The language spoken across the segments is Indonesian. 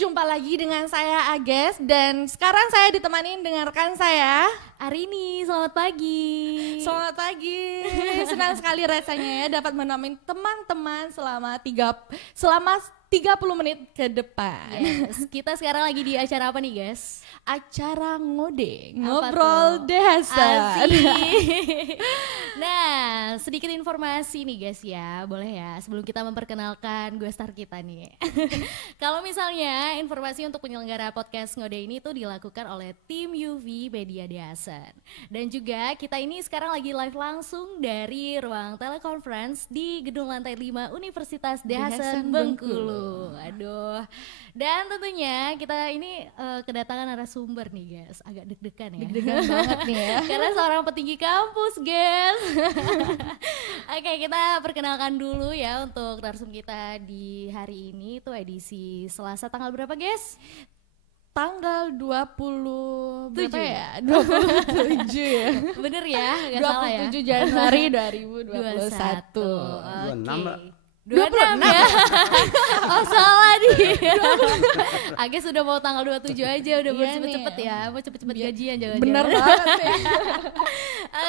jumpa lagi dengan saya Ages dan sekarang saya ditemani dengan rekan saya Arini. Selamat pagi. Selamat pagi. Senang sekali rasanya ya dapat menemani teman-teman selama 30 menit ke depan. Yes, kita sekarang lagi di acara apa nih guys? Acara ngode, Apa ngobrol tuh? desa. Asik. Nah, sedikit informasi nih guys ya, boleh ya sebelum kita memperkenalkan gue star kita nih. Kalau misalnya informasi untuk penyelenggara podcast ngode ini tuh dilakukan oleh tim UV Media Dehasen. Dan juga kita ini sekarang lagi live langsung dari ruang teleconference di gedung lantai 5 Universitas Dehasen Bengkulu. Aduh. Dan tentunya kita ini kedatangan narasumber nih guys, agak deg-degan ya. Deg-degan banget nih ya. Karena seorang petinggi kampus guys. Oke, kita perkenalkan dulu ya untuk narasumber kita di hari ini tuh edisi Selasa tanggal berapa guys? Tanggal 20 berapa 7. ya? 27 ya. Bener ya, gak salah ya. 27 Januari 2021. 26 26 ya. Oh salah nih. Agak sudah mau tanggal 27 aja, udah mau Iya cepet-cepet nih. ya. Mau cepet-cepet gajian jangan-jangan. Bener banget nih.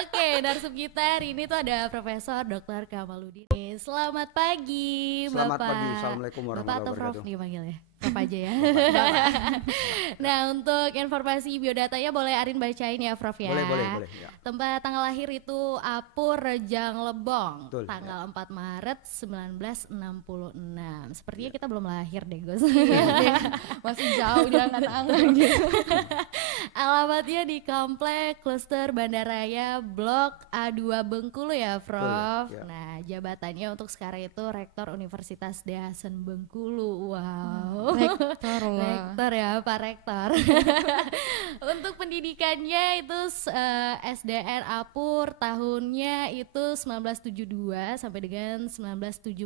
Oke, narsum kita hari ini tuh ada Profesor Dr. Kamaludin. Selamat pagi, Selamat Bapak. pagi, Assalamualaikum Bapak warahmatullahi atau Prof wabarakatuh. nih panggilnya? Prof aja ya. Nah, untuk informasi biodatanya boleh Arin bacain ya, Prof ya. Boleh ya. Tempat tanggal lahir itu Apur Rejang Lebong, Betul, tanggal 4 Maret 1966. Sepertinya kita belum lahir deh, Gus. Masih jauh di angan-angan gitu. Alamatnya di Komplek Kluster Bandaraya Blok A2 Bengkulu ya, Prof. Betul, ya. Nah, jabatannya untuk sekarang itu Rektor Universitas Dehasen Bengkulu. Wow. Rektor lah. Rektor ya, Pak Rektor. Untuk pendidikannya itu SDN Apur tahunnya itu 1972 sampai dengan 1979.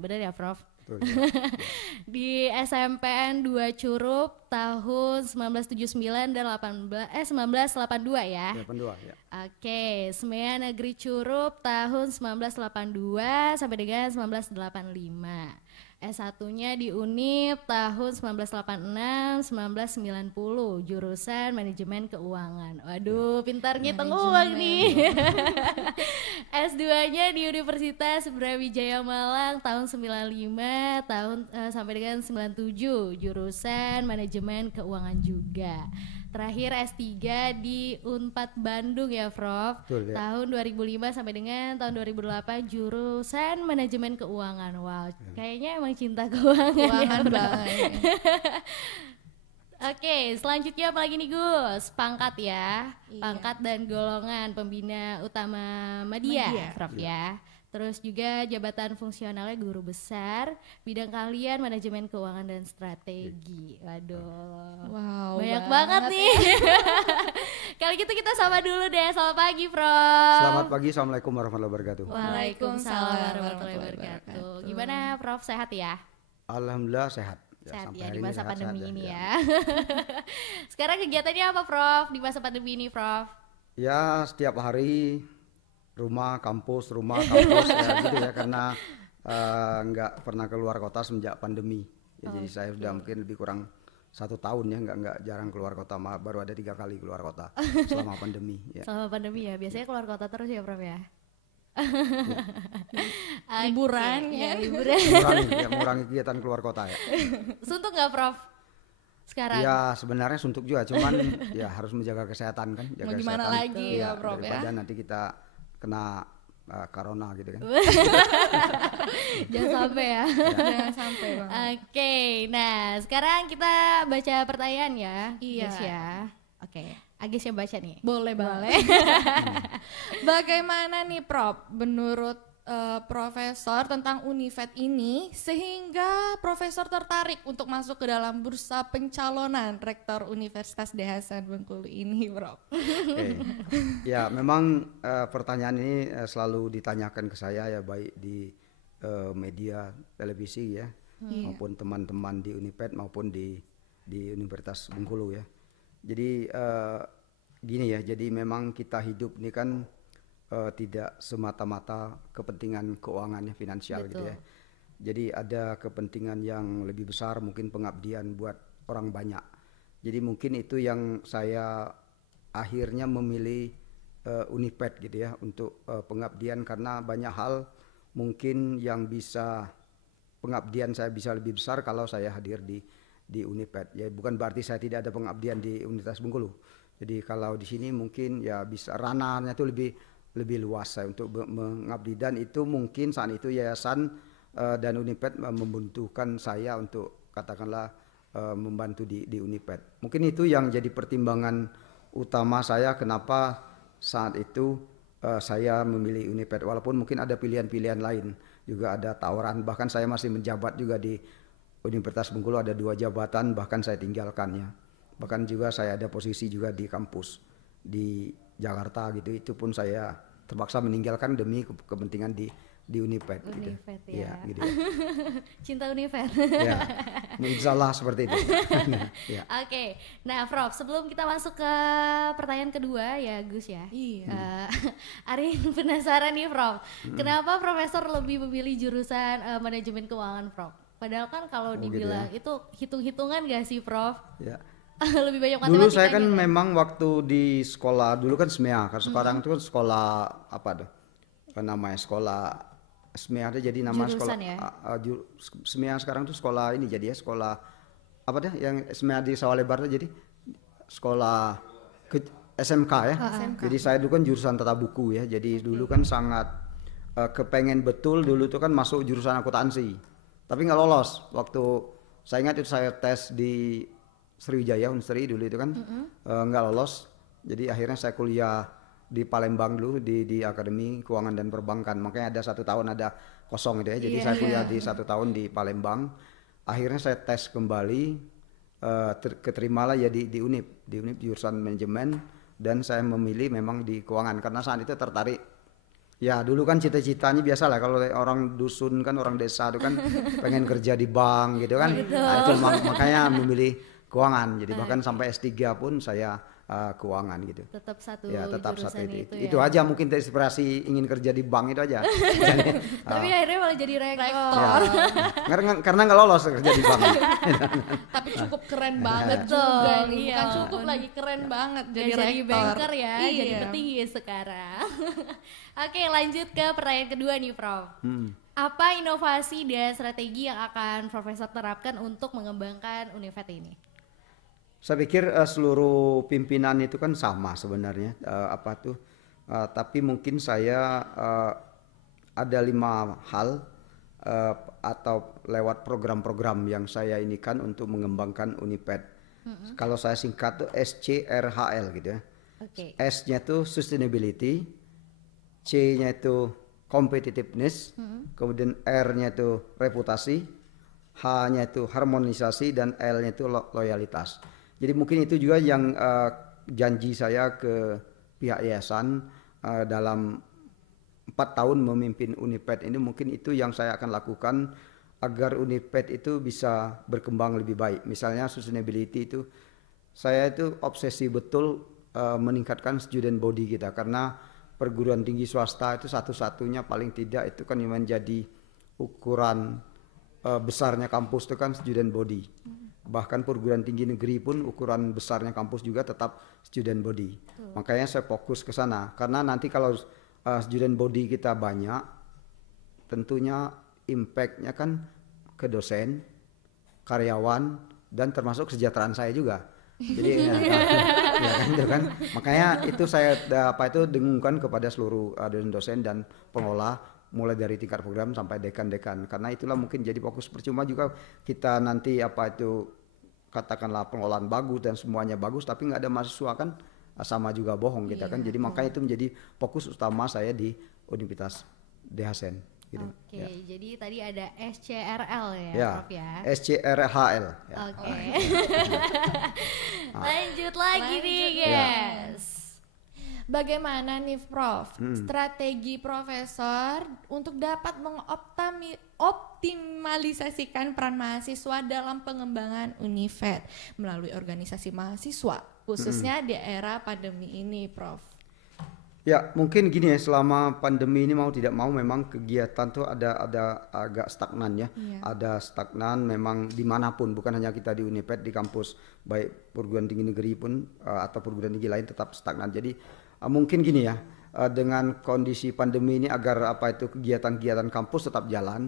Benar ya, Prof? Betul, ya. Di SMPN 2 Curup tahun 1979 dan 1982 ya. 82 ya. Oke, Semea Negeri Curup tahun 1982 sampai dengan 1985. S1-nya di Unip tahun 1986, 1990, jurusan Manajemen Keuangan. Waduh, pintar ngitung uang nih. S2-nya di Universitas Brawijaya Malang tahun 95 sampai dengan 97, jurusan Manajemen Keuangan juga. Terakhir S3 di Unpad Bandung ya, Prof. Betul, ya. Tahun 2005 sampai dengan tahun 2008 jurusan Manajemen Keuangan. Wow, kayaknya emang cinta keuangan ya, Prof. banget. Oke, selanjutnya apa lagi nih Gus? Pangkat ya. Iya. Pangkat dan golongan pembina utama media, Media. Prof ya. Terus juga jabatan fungsionalnya guru besar, bidang keahlian manajemen keuangan dan strategi. Waduh. Wow. Banyak banget nih. Kali gitu kita sama dulu deh. Selamat pagi, Prof. Selamat pagi, Assalamualaikum warahmatullahi wabarakatuh. Waalaikumsalam warahmatullahi wabarakatuh. Gimana, Prof? Sehat ya? Alhamdulillah sehat. Sehat sampai ya hari di ini masa sehat, pandemi sehat, ini ya. Sekarang kegiatannya apa, Prof? Di masa pandemi ini, Prof? Ya, setiap hari rumah kampus ya gitu ya, karena nggak pernah keluar kota semenjak pandemi. Ya, jadi saya sudah mungkin lebih kurang 1 tahun ya nggak jarang keluar kota, baru ada 3 kali keluar kota selama pandemi. Ya. Selama pandemi ya, biasanya keluar kota terus ya, Prof ya? Liburan Oke, ya. liburan. mengurangi kegiatan keluar kota ya. Suntuk nggak, Prof? Sekarang? Ya sebenarnya suntuk juga, cuman ya harus menjaga kesehatan kan. Mau Jaga gimana kesehatan. lagi ya, Prof, ya? Daripada nanti kita kena corona gitu kan. Jangan sampai ya. Jangan sampai Bang. Oke, nah sekarang kita baca pertanyaan ya. Iya. Guys ya. Oke, Agis yang baca nih. Boleh. Bagaimana nih Prof menurut Profesor tentang Univet ini sehingga Profesor tertarik untuk masuk ke dalam bursa pencalonan Rektor Universitas Dehasen Bengkulu ini, Prof? Oke. Ya memang pertanyaan ini selalu ditanyakan ke saya ya, baik di media televisi ya, maupun teman-teman di Uniped maupun di Universitas Bengkulu ya. Jadi gini ya, jadi memang kita hidup ini kan tidak semata-mata kepentingan keuangannya finansial. Betul. Gitu ya. Jadi ada kepentingan yang lebih besar, mungkin pengabdian buat orang banyak. Jadi mungkin itu yang saya akhirnya memilih Uniped gitu ya untuk pengabdian, karena banyak hal mungkin yang bisa pengabdian saya bisa lebih besar kalau saya hadir di Uniped. Ya bukan berarti saya tidak ada pengabdian di Universitas Bengkulu. Jadi kalau di sini mungkin ya bisa ranahnya itu lebih luas saya untuk mengabdi, dan itu mungkin saat itu yayasan dan Uniped membutuhkan saya untuk katakanlah membantu di Uniped. Mungkin itu yang jadi pertimbangan utama saya kenapa saat itu saya memilih Uniped, walaupun mungkin ada pilihan-pilihan lain, juga ada tawaran, bahkan saya masih menjabat juga di Universitas Bengkulu, ada 2 jabatan bahkan saya tinggalkannya, bahkan juga saya ada posisi juga di kampus di Jakarta gitu, itu pun saya terpaksa meninggalkan demi kepentingan di Uniped gitu. Ya. Gitu. Cinta Uniped. Ya, insyaallah seperti itu. Ya. Oke, nah Prof, sebelum kita masuk ke pertanyaan kedua ya Gus ya. Iya. Arin penasaran nih Prof, kenapa Profesor lebih memilih jurusan manajemen keuangan Prof? Padahal kan kalau dibilang gitu ya. itu hitung-hitungan gak sih Prof? Ya. Lebih banyak matematika. Dulu saya kan memang waktu di sekolah dulu kan SMEA, kan sekarang itu kan sekolah apa tuh? Namanya sekolah SMEA ada, jadi nama jurusan sekolah ya? SMEA sekarang tuh sekolah ini jadi ya sekolah apa dah yang SMEA di Sawah Lebar tuh jadi sekolah SMK ya. SMK. Jadi saya dulu kan jurusan tata buku ya. Jadi dulu kan sangat kepengen betul dulu tuh kan masuk jurusan akuntansi. Tapi nggak lolos. Waktu saya ingat itu saya tes di Sriwijaya Unsri dulu itu kan nggak lolos. Jadi akhirnya saya kuliah di Palembang dulu di Akademi Keuangan dan Perbankan, makanya ada 1 tahun ada kosong gitu ya, jadi saya kuliah di 1 tahun di Palembang. Akhirnya saya tes kembali, keterimalah ya di Unip jurusan manajemen, dan saya memilih memang di keuangan karena saat itu tertarik. Ya dulu kan cita-citanya biasa lah kalau orang dusun kan, orang desa itu kan pengen kerja di bank gitu kan. Nah, itu makanya memilih keuangan, jadi bahkan sampai S3 pun saya keuangan gitu. Tetap satu ya, tetap jurusan satu itu ya. Itu aja mungkin terinspirasi ingin kerja di bank itu aja. Tapi akhirnya malah jadi rektor. Karena nggak lolos kerja di bank. Tapi cukup keren banget Betul, juga nih. iya. Bukan cukup lagi, keren banget Jadi jadi rektor. banker ya, Iya. jadi petinggi sekarang. Oke, lanjut ke pertanyaan kedua nih Prof. Apa inovasi dan strategi yang akan Profesor terapkan untuk mengembangkan Unifed ini? Saya pikir seluruh pimpinan itu kan sama sebenarnya tapi mungkin saya ada 5 hal atau lewat program-program yang saya inikan untuk mengembangkan Uniped. Kalau saya singkat tuh SCRHL gitu ya. Oke. S-nya itu sustainability, C-nya itu competitiveness, kemudian R-nya itu reputasi, H-nya itu harmonisasi, dan L-nya itu loyalitas. Jadi mungkin itu juga yang janji saya ke pihak yayasan dalam 4 tahun memimpin Uniped ini, mungkin itu yang saya akan lakukan agar Uniped itu bisa berkembang lebih baik. Misalnya sustainability itu saya itu obsesi betul meningkatkan student body kita, karena perguruan tinggi swasta itu satu-satunya paling tidak itu kan yang menjadi ukuran besarnya kampus itu kan student body. Bahkan perguruan tinggi negeri pun ukuran besarnya kampus juga tetap student body. Makanya saya fokus ke sana, karena nanti kalau student body kita banyak, tentunya impact-nya kan ke dosen, karyawan, dan termasuk kesejahteraan saya juga. Jadi kan. Makanya itu saya dengungkan kepada seluruh dosen dan pengelola, mulai dari tingkat program sampai dekan-dekan, karena itulah mungkin jadi fokus. Percuma juga kita nanti katakanlah pengelolaan bagus dan semuanya bagus tapi nggak ada mahasiswa, kan sama juga bohong kita kan. Jadi makanya itu menjadi fokus utama saya di Universitas Dehasen gitu. Oke, jadi tadi ada SCRL ya, Prof ya. SCRHL ya. Oke. Lanjut lagi nih guys. Bagaimana nih Prof, strategi Profesor untuk dapat mengoptimalisasikan peran mahasiswa dalam pengembangan Unifed melalui organisasi mahasiswa, khususnya di era pandemi ini Prof? Ya mungkin gini ya, selama pandemi ini mau tidak mau memang kegiatan tuh ada agak stagnan ya. Iya. Ada stagnan memang dimanapun, bukan hanya kita di Uniped, di kampus baik perguruan tinggi negeri pun atau perguruan tinggi lain tetap stagnan. Jadi mungkin gini ya, dengan kondisi pandemi ini agar apa itu kegiatan-kegiatan kampus tetap jalan.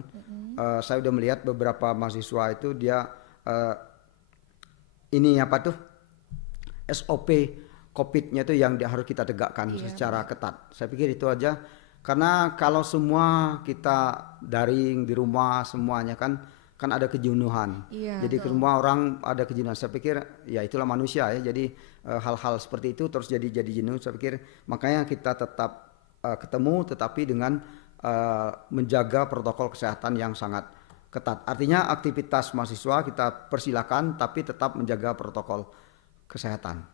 Saya udah melihat beberapa mahasiswa itu dia ini apa tuh SOP COVID-nya itu yang harus kita tegakkan secara ketat. Saya pikir itu aja, karena kalau semua kita daring di rumah semuanya kan ada kejenuhan. Iya, Jadi semua orang ada kejenuhan. Saya pikir ya itulah manusia ya. Jadi hal-hal seperti itu terus jadi jenuh. Saya pikir makanya kita tetap ketemu tetapi dengan menjaga protokol kesehatan yang sangat ketat. Artinya aktivitas mahasiswa kita persilakan tapi tetap menjaga protokol kesehatan.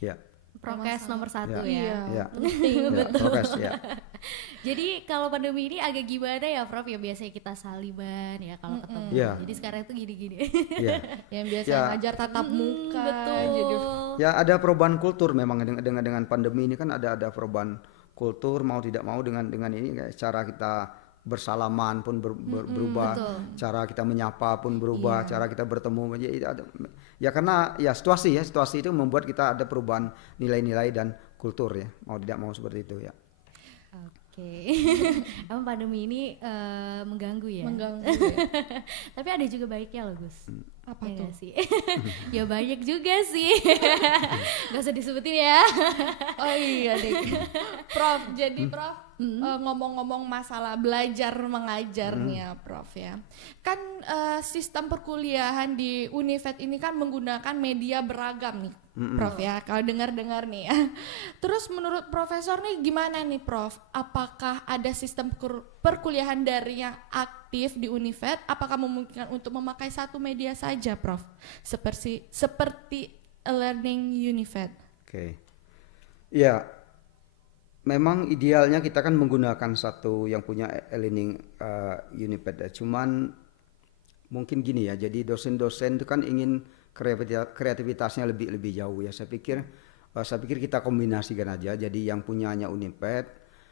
Ya. Prokes nomor 1 Iya. ya. Ya. Penting. Ya, prokes ya. Jadi kalau pandemi ini agak gimana ya Prof, ya biasanya kita saliban ya kalau ketemu. Iya. Jadi sekarang itu gini-gini. Ya. Yang biasa Ya. ngajar tatap muka. Betul. Jadi Ya ada perubahan kultur memang dengan pandemi ini kan ada perubahan kultur mau tidak mau dengan ini kayak cara kita bersalaman pun berubah, betul. cara kita menyapa pun berubah, cara kita bertemu ya karena ya situasi itu membuat kita ada perubahan nilai-nilai dan kultur ya mau tidak mau seperti itu ya. Oke. Emang pandemi ini mengganggu ya. mengganggu ya. Tapi ada juga baiknya loh Gus. Apa Ya tuh? nggak sih? Ya banyak juga sih. Gak usah disebutin ya. Oh iya deh. Prof, jadi Prof ngomong-ngomong masalah belajar mengajar nih ya Prof ya. Kan sistem perkuliahan di Unifed ini kan menggunakan media beragam nih Prof ya. Kalau dengar-dengar nih ya. Terus menurut Profesor nih gimana nih Prof? Apakah ada sistem perkuliahan daring yang aktif di Unifed? Apakah memungkinkan untuk memakai satu media saja Prof? Seperti e-learning Unifed. Oke. Ya, memang idealnya kita kan menggunakan satu yang punya e-learning Uniped. Cuman mungkin gini ya. Jadi dosen-dosen itu kan ingin kreativitasnya lebih jauh ya. Saya pikir kita kombinasikan aja. Jadi yang punyanya Uniped.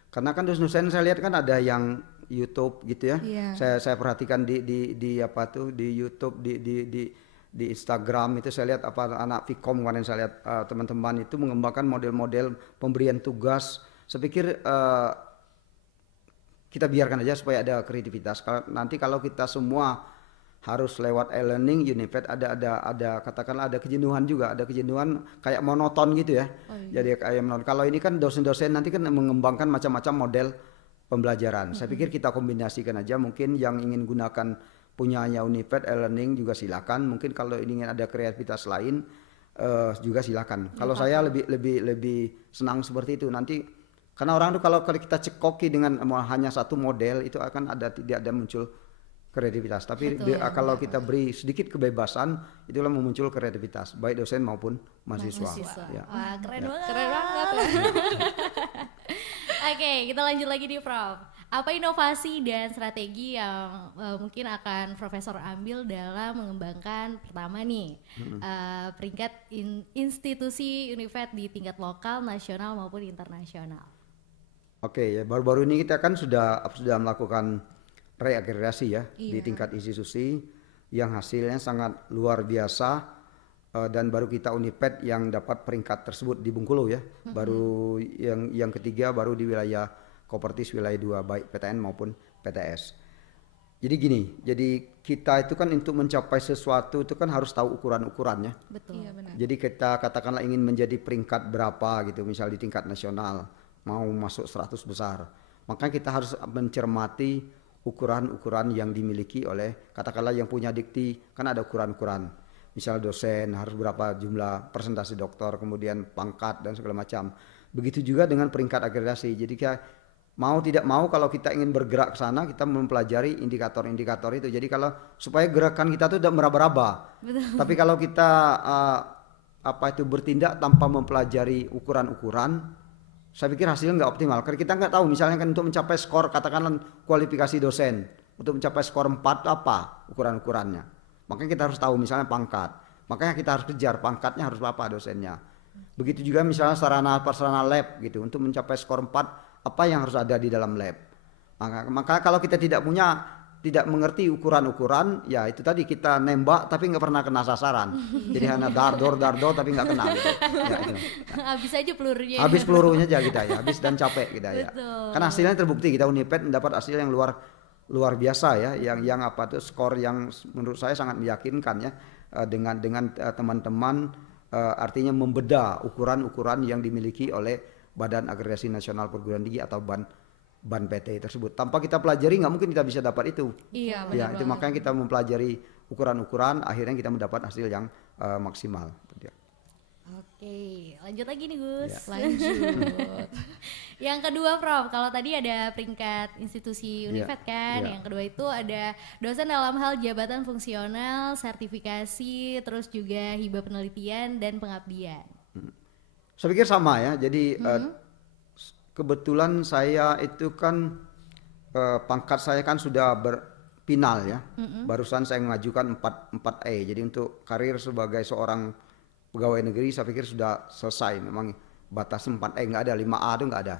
Karena kan dosen-dosen saya lihat kan ada yang YouTube gitu ya. Iya. Saya perhatikan di apa tuh di YouTube di Instagram itu saya lihat apa anak Vkom kemarin saya lihat teman-teman itu mengembangkan model-model pemberian tugas. Saya pikir kita biarkan aja supaya ada kreativitas. Nanti kalau kita semua harus lewat e-learning Unifed ada katakanlah ada kejenuhan juga, ada kejenuhan kayak monoton gitu ya. Oh, iya. Jadi kayak monoton. Kalau ini kan dosen-dosen nanti kan mengembangkan macam-macam model pembelajaran. Saya pikir kita kombinasikan aja, mungkin yang ingin gunakan punyanya Unifed e-learning juga silakan. Mungkin kalau ingin ada kreativitas lain juga silakan. Kalau saya lebih senang seperti itu. Nanti karena orang tuh kalau kita cekoki dengan hanya satu model itu akan tidak ada muncul kreativitas. Tapi kalau kita beri sedikit kebebasan itulah memuncul kreativitas baik dosen maupun mahasiswa. Ya. Wah, keren banget. Keren banget. Oke, kita lanjut lagi nih Prof. Apa inovasi dan strategi yang mungkin akan Profesor ambil dalam mengembangkan pertama nih peringkat institusi Unifed di tingkat lokal, nasional maupun internasional? Oke, ya baru-baru ini kita kan sudah melakukan reakreditasi ya di Iya. tingkat institusi yang hasilnya sangat luar biasa dan baru kita Uniped yang dapat peringkat tersebut di Bengkulu ya. Baru yang ketiga baru di wilayah Kopertis wilayah 2 baik PTN maupun PTS. Jadi gini, jadi kita itu kan untuk mencapai sesuatu itu kan harus tahu ukuran-ukurannya. Betul. Iya benar. Jadi kita katakanlah ingin menjadi peringkat berapa gitu, misal di tingkat nasional mau masuk 100 besar. Maka kita harus mencermati ukuran-ukuran yang dimiliki oleh katakanlah yang punya dikti, kan ada ukuran-ukuran. Misal dosen harus berapa jumlah persentase doktor, kemudian pangkat dan segala macam. Begitu juga dengan peringkat akreditasi. Jadi mau tidak mau kalau kita ingin bergerak ke sana kita mempelajari indikator-indikator itu. Jadi kalau supaya gerakan kita tuh tidak meraba-raba. Tapi kalau kita bertindak tanpa mempelajari ukuran-ukuran, saya pikir hasilnya nggak optimal. Karena kita nggak tahu misalnya kan untuk mencapai skor katakanlah kualifikasi dosen untuk mencapai skor 4 apa ukuran-ukurannya. Makanya kita harus tahu misalnya pangkat. Makanya kita harus kejar pangkatnya harus apa dosennya. Begitu juga misalnya sarana prasarana lab gitu, untuk mencapai skor 4 apa yang harus ada di dalam lab. Maka kalau kita tidak mengerti ukuran-ukuran, ya itu tadi kita nembak tapi nggak pernah kena sasaran. Jadi hanya dardor tapi nggak kena gitu. Ya, itu. Habis aja pelurunya. Habis pelurunya aja kita ya, habis dan capek kita ya. Betul. Karena hasilnya terbukti, kita Uniped mendapat hasil yang luar biasa ya, yang apa tuh skor yang menurut saya sangat meyakinkan ya, dengan teman-teman, artinya membedah ukuran-ukuran yang dimiliki oleh Badan Agregasi Nasional Perguruan Tinggi atau BAN PT tersebut. Tanpa kita pelajari nggak mungkin kita bisa dapat itu. Iya, Ya, itu makanya kita mempelajari ukuran-ukuran, akhirnya kita mendapat hasil yang maksimal. Oke, lanjut lagi nih Gus. Ya. Lanjut. Yang kedua Prof, kalau tadi ada peringkat institusi Unifed kan, ya. yang kedua itu ada dosen dalam hal jabatan fungsional, sertifikasi, terus juga hibah penelitian dan pengabdian. Saya pikir sama ya, jadi kebetulan saya itu kan pangkat saya kan sudah berpinal ya. Barusan saya mengajukan 4E. Jadi untuk karir sebagai seorang pegawai negeri saya pikir sudah selesai. Memang batas 4E nggak ada, 5A itu nggak ada.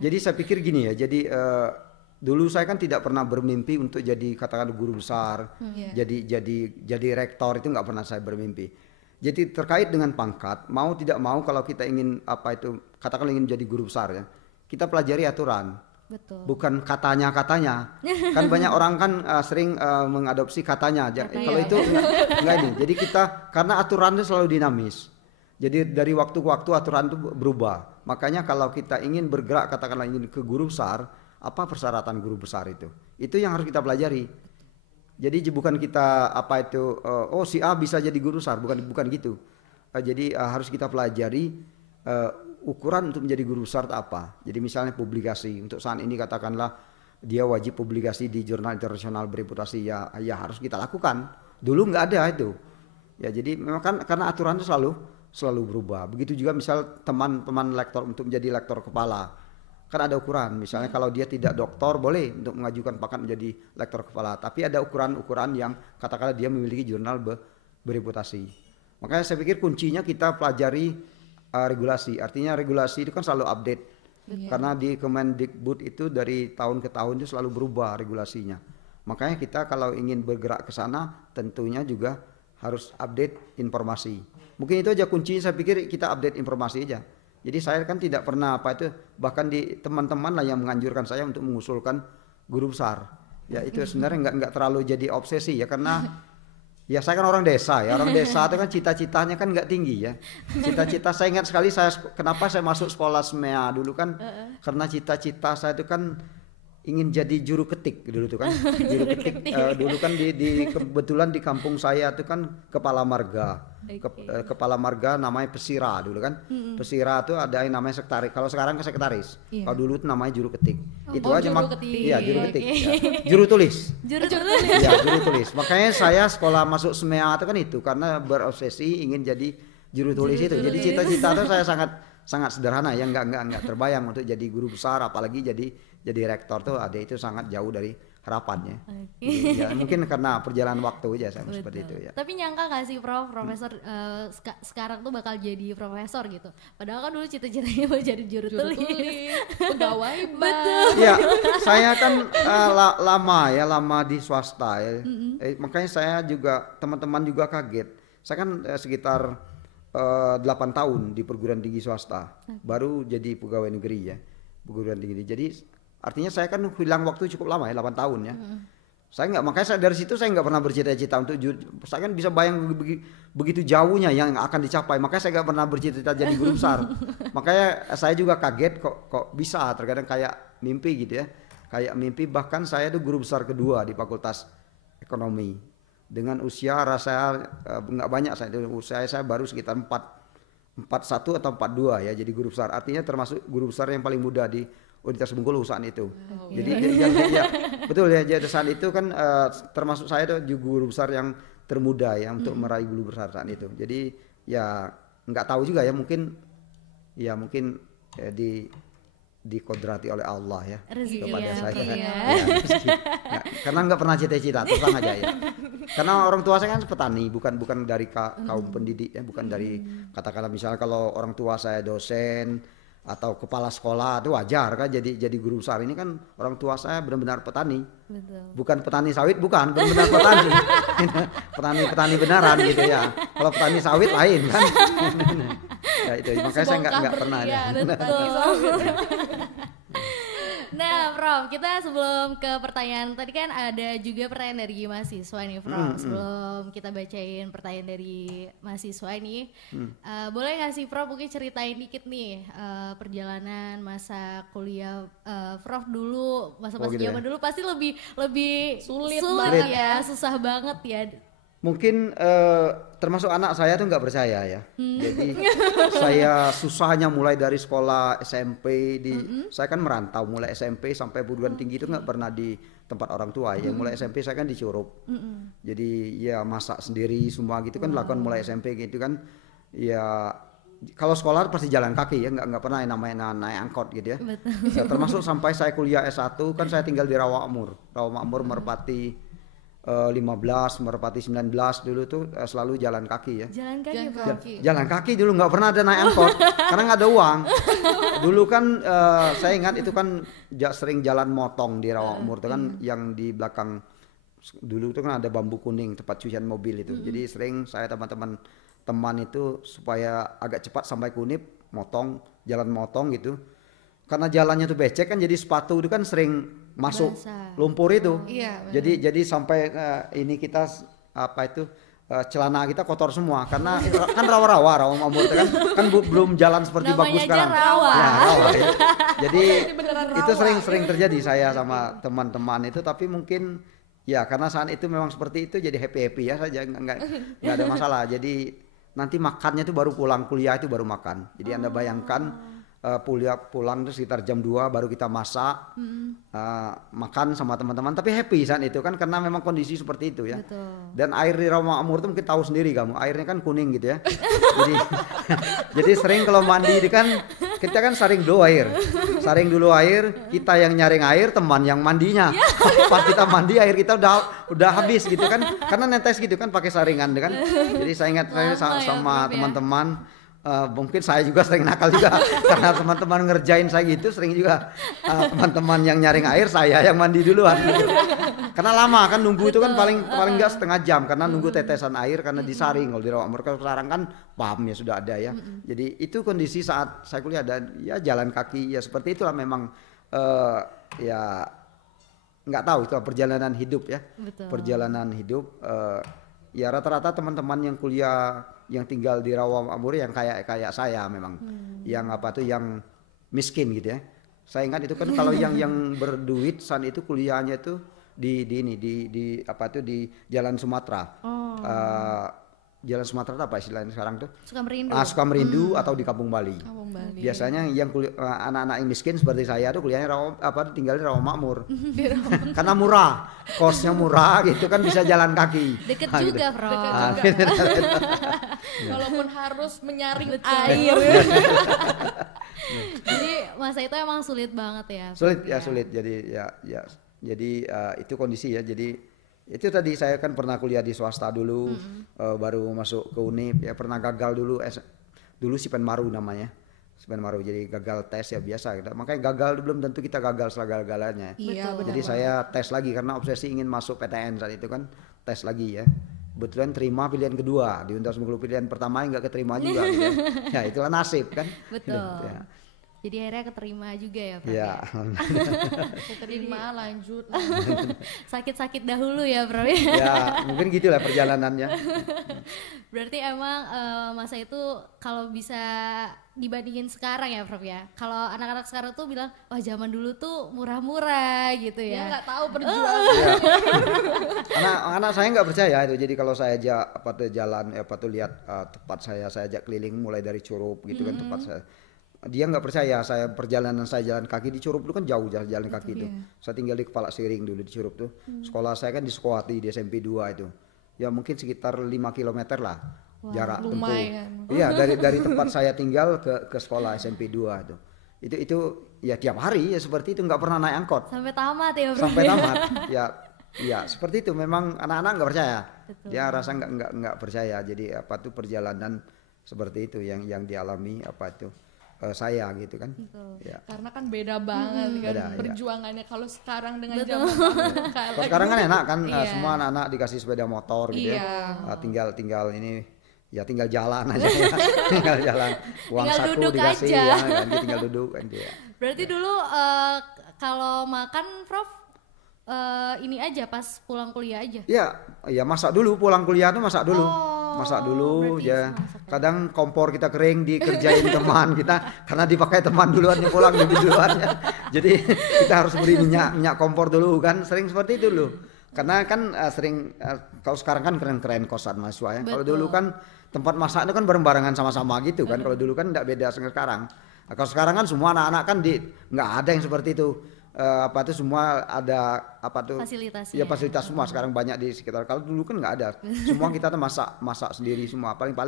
Jadi saya pikir gini ya, jadi dulu saya kan tidak pernah bermimpi untuk jadi katakan guru besar, jadi rektor, itu nggak pernah saya bermimpi. Jadi terkait dengan pangkat, mau tidak mau kalau kita ingin katakan ingin jadi guru besar ya, kita pelajari aturan. Betul. Bukan katanya. Kan banyak orang kan sering mengadopsi katanya. Kalau itu enggak ini. Jadi kita, karena aturan itu selalu dinamis. Jadi dari waktu ke waktu aturan itu berubah. Makanya kalau kita ingin bergerak katakanlah ingin ke guru besar, apa persyaratan guru besar itu? Itu yang harus kita pelajari. Jadi bukan kita si A bisa jadi guru besar, bukan gitu. Jadi harus kita pelajari ukuran untuk menjadi guru besar apa. Jadi misalnya publikasi, untuk saat ini katakanlah dia wajib publikasi di jurnal internasional bereputasi, ya harus kita lakukan. Dulu nggak ada itu. Ya jadi memang kan karena aturan itu selalu berubah. Begitu juga misal teman-teman lektor untuk menjadi lektor kepala. Kan ada ukuran, misalnya kalau dia tidak doktor boleh untuk mengajukan pangkat menjadi lektor kepala, tapi ada ukuran-ukuran yang katakanlah dia memiliki jurnal bereputasi. Makanya saya pikir kuncinya kita pelajari regulasi, artinya regulasi itu kan selalu update. Karena di Kemendikbud itu dari tahun ke tahun itu selalu berubah regulasinya. Makanya kita kalau ingin bergerak ke sana tentunya juga harus update informasi. Mungkin itu aja kuncinya, saya pikir kita update informasi aja. Jadi saya kan tidak pernah bahkan di teman-teman lah yang menganjurkan saya untuk mengusulkan guru besar. Ya itu sebenarnya nggak terlalu jadi obsesi ya, karena ya saya kan orang desa ya. Orang desa itu kan cita-citanya kan nggak tinggi ya. Cita-cita saya ingat sekali kenapa saya masuk sekolah SMEA dulu kan, karena cita-cita saya itu kan ingin jadi juru ketik dulu tuh kan. Juru ketik dulu kan kebetulan di kampung saya itu kan kepala marga. Kepala marga namanya pesira dulu kan. Pesira itu ada yang namanya sekretaris. Kalau sekarang kan sekretaris. Kalau dulu itu namanya juru ketik. Itu aja iya, juru ketik. Ya. Juru tulis. Juru tulis. Ya, juru tulis. Makanya saya sekolah masuk SMEA itu kan itu karena berobsesi ingin jadi juru tulis itu. Jadi cita-cita itu saya sangat sederhana ya, enggak terbayang untuk jadi guru besar, apalagi jadi rektor tuh itu sangat jauh dari harapannya. Ya, mungkin karena perjalanan waktu aja saya seperti itu ya. Tapi nyangka gak sih profesor sekarang tuh bakal jadi profesor gitu? Padahal kan dulu cita-citanya mau jadi juru tulis. Pegawai bank. Betul. Ya, saya kan lama di swasta ya. Makanya saya juga, teman-teman juga kaget. Saya kan sekitar 8 tahun di perguruan tinggi swasta, baru jadi pegawai negeri ya, perguruan tinggi. Jadi artinya saya kan hilang waktu cukup lama ya, 8 tahun ya. Makanya dari situ saya nggak pernah bercita-cita untuk saya kan bisa bayang begitu jauhnya yang akan dicapai. Makanya saya nggak pernah bercita-cita jadi guru besar. Makanya saya juga kaget kok bisa, terkadang kayak mimpi gitu ya. Kayak mimpi, bahkan saya itu guru besar kedua di Fakultas Ekonomi. Dengan usia rasa nggak banyak, saya baru sekitar 41 atau 42 ya jadi guru besar. Artinya termasuk guru besar yang paling muda di Universitas Bengkulu saat itu. Jadi ya, betul ya, jadi saat itu kan termasuk saya itu guru besar yang termuda ya untuk meraih guru besar saat itu. Jadi ya nggak tahu juga ya, mungkin dikodrati oleh Allah ya Rezeki kepada ya, saya. Prof, ya. Ya, rezeki. Ya, karena nggak pernah cita-cita, terang aja ya. Karena orang tua saya kan petani, bukan dari kaum pendidik ya, bukan dari katakanlah misalnya kalau orang tua saya dosen atau kepala sekolah itu wajar kan jadi guru besar. Ini kan orang tua saya benar-benar petani. Betul. Bukan petani sawit, bukan benar-benar petani. Petani beneran gitu ya. Kalau petani sawit lain kan. Ya itu makanya saya nggak pernah ya. Betul. Nah, Prof, kita sebelum ke pertanyaan tadi kan ada juga pertanyaan dari mahasiswa nih, Prof. Sebelum kita bacain pertanyaan dari mahasiswa ini, boleh nggak sih, Prof, mungkin ceritain dikit nih perjalanan masa kuliah Prof dulu, masa-masa gitu zaman ya? dulu pasti lebih Sulit banget ya, susah banget ya. Mungkin termasuk anak saya tuh nggak percaya ya. Jadi saya susahnya mulai dari sekolah SMP saya kan merantau mulai SMP sampai perguruan tinggi itu nggak pernah di tempat orang tua ya. Mulai SMP saya kan di Curup. Jadi ya masak sendiri semua gitu kan dilakukan mulai SMP gitu kan. Ya kalau sekolah pasti jalan kaki ya, nggak pernah yang namanya naik angkot gitu ya. Ya, termasuk sampai saya kuliah S1 kan saya tinggal di Rawamakmur Merpati 15, Merpati 19 dulu tuh selalu jalan kaki ya. Jalan kaki, Prof. Jalan kaki dulu nggak pernah ada naik angkot karena nggak ada uang. Dulu kan saya ingat itu kan sering jalan motong di Rawamakmur itu kan yang di belakang dulu itu kan ada bambu kuning tempat cucian mobil itu. Jadi sering saya teman itu supaya agak cepat sampai ke Unip jalan motong gitu. Karena jalannya tuh becek kan jadi sepatu itu kan sering masuk Basah. lumpur itu. Iya, Jadi sampai ini kita celana kita kotor semua karena itu kan Rawamakmur itu kan belum jalan seperti Namanya bagus aja sekarang. rawa. Ya, rawa ya. Jadi beneran itu rawa. sering terjadi saya sama teman-teman itu tapi mungkin ya karena saat itu memang seperti itu jadi happy ya saja nggak ada masalah. Jadi nanti makannya itu baru pulang kuliah itu baru makan. Jadi Anda bayangkan pulang itu sekitar jam 2 baru kita masak makan sama teman-teman tapi happy saat itu kan karena memang kondisi seperti itu ya. Betul. Dan air di Rawamakmur itu mungkin tahu sendiri kamu airnya kan kuning gitu ya. jadi sering kalau mandi itu kan kita kan saring dulu air kita yang nyaring air teman yang mandinya pas kita mandi air kita udah habis gitu kan karena netes gitu kan pakai saringan kan. Jadi saya ingat saya sama teman-teman mungkin saya juga sering nakal juga karena teman-teman ngerjain saya gitu sering juga teman-teman yang nyaring air saya yang mandi duluan gitu. Karena lama kan nunggu itu kan paling enggak setengah jam karena nunggu tetesan air karena disaring. Kalau di Rawamakmur sekarang kan pam ya sudah ada ya. Jadi itu kondisi saat saya kuliah dan ya jalan kaki ya seperti itulah memang ya nggak tahu itu perjalanan hidup ya. Betul. Perjalanan hidup ya rata-rata teman-teman yang kuliah yang tinggal di Rawamakmur yang kayak saya memang yang yang miskin gitu ya. Saya ingat itu kan kalau yang berduit saat itu kuliahnya itu di Jalan Sumatera. Jalan Sumatera apa istilahnya sekarang tuh? Sukamerindu atau di Kampung Bali. Biasanya yang anak-anak yang miskin seperti saya tuh kuliahnya tinggal di Rawamakmur. Karena murah, kosnya murah gitu kan bisa jalan kaki. Deket Nah, juga, gitu. Prof. Walaupun harus menyaring Betul. air. Jadi masa itu emang sulit banget ya. Sulit. Jadi itu kondisi ya. Jadi itu tadi saya kan pernah kuliah di swasta dulu, baru masuk ke Unip ya pernah gagal dulu Sipenmaru namanya. Sipenmaru jadi gagal tes ya biasa gitu. Makanya gagal belum tentu kita gagal segala-galanya. Iya, Betul. Jadi saya tes lagi karena obsesi ingin masuk PTN saat itu kan tes lagi ya. Kebetulan terima pilihan kedua di Untas Bengkulu pilihan pertama nggak keterima juga gitu. Ya itulah nasib kan. Betul. Ya. Jadi akhirnya keterima juga ya, Prof. Ya. Keterima lanjut. Sakit-sakit dahulu ya, Prof. Ya mungkin gitulah perjalanannya. Berarti emang masa itu kalau bisa dibandingin sekarang ya, Prof ya. Kalau anak-anak sekarang tuh bilang, wah zaman dulu tuh murah-murah gitu Dia ya. nggak tahu perjuangan. Anak saya nggak percaya itu. Jadi kalau saya ajak jalan lihat tempat saya ajak keliling mulai dari Curup gitu kan tempat saya. Dia nggak percaya perjalanan saya jalan kaki di Curup itu kan jauh jalan kaki itu. Saya tinggal di Kepala Siring dulu di Curup tuh. Sekolah saya kan di Sukowati di SMP 2 itu. Ya mungkin sekitar 5 km lah jarak tempuh. Lumayan. Iya dari tempat saya tinggal ke sekolah SMP 2 itu. Itu ya tiap hari ya seperti itu, nggak pernah naik angkot Sampai tamat ya Prof. sampai tamat. Ya seperti itu, memang anak-anak nggak percaya. Betul. Dia rasa nggak percaya. Jadi apa tuh perjalanan seperti itu yang dialami apa itu saya gitu kan. Betul. Ya. Karena kan beda banget kan Beda, ya. perjuangannya kalau sekarang dengan Betul. zaman kamu. Kalau sekarang kan enak kan, Iya. semua anak-anak dikasih sepeda motor gitu Iya. ya. Tinggal ini ya tinggal jalan aja ya. Tinggal jalan. Uang Tinggal saku duduk dikasih aja. ya kan, dia tinggal duduk kan dia. Berarti dulu kalau makan Prof ini aja pas pulang kuliah aja. Ya masak dulu, pulang kuliah tuh masak dulu. Oh, Masak dulu berarti ya. masak ya. Kadang kompor kita kering dikerjain teman kita karena dipakai teman duluan yang pulang lebih duluan ya. Jadi kita harus beli minyak kompor dulu kan, sering seperti itu dulu. Karena kan sering kalau sekarang kan keren-keren kosan mahasiswa ya. Kalau Betul. dulu kan tempat masak itu kan bareng-barengan sama-sama gitu kan. Kalau dulu kan enggak beda sekarang. Nah, kalau sekarang kan semua anak-anak kan nggak ada yang seperti itu. Apa tuh semua ada apa tuh Fasilitasnya. ya fasilitas semua sekarang banyak di sekitar. Kalau dulu kan nggak ada, semua kita tuh masak sendiri semua, paling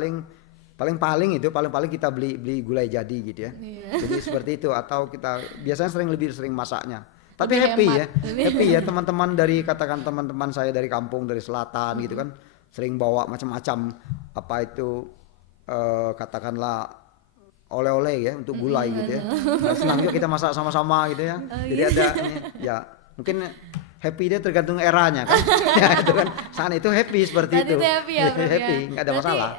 kita beli gulai jadi gitu ya. Jadi seperti itu, atau kita biasanya lebih sering masaknya, tapi Lebih happy hemat. ya, happy ya teman-teman dari katakan teman-teman saya dari kampung, dari selatan gitu kan, sering bawa macam-macam apa itu katakanlah oleh-oleh ya untuk gulai gitu ya. Nah, senang juga kita masak sama-sama gitu ya. Jadi ada ya mungkin happy dia tergantung eranya kan. Ya itu kan. Saat itu happy seperti Saat itu. itu happy ya Prof Happy, ya. nggak ada Berarti, masalah.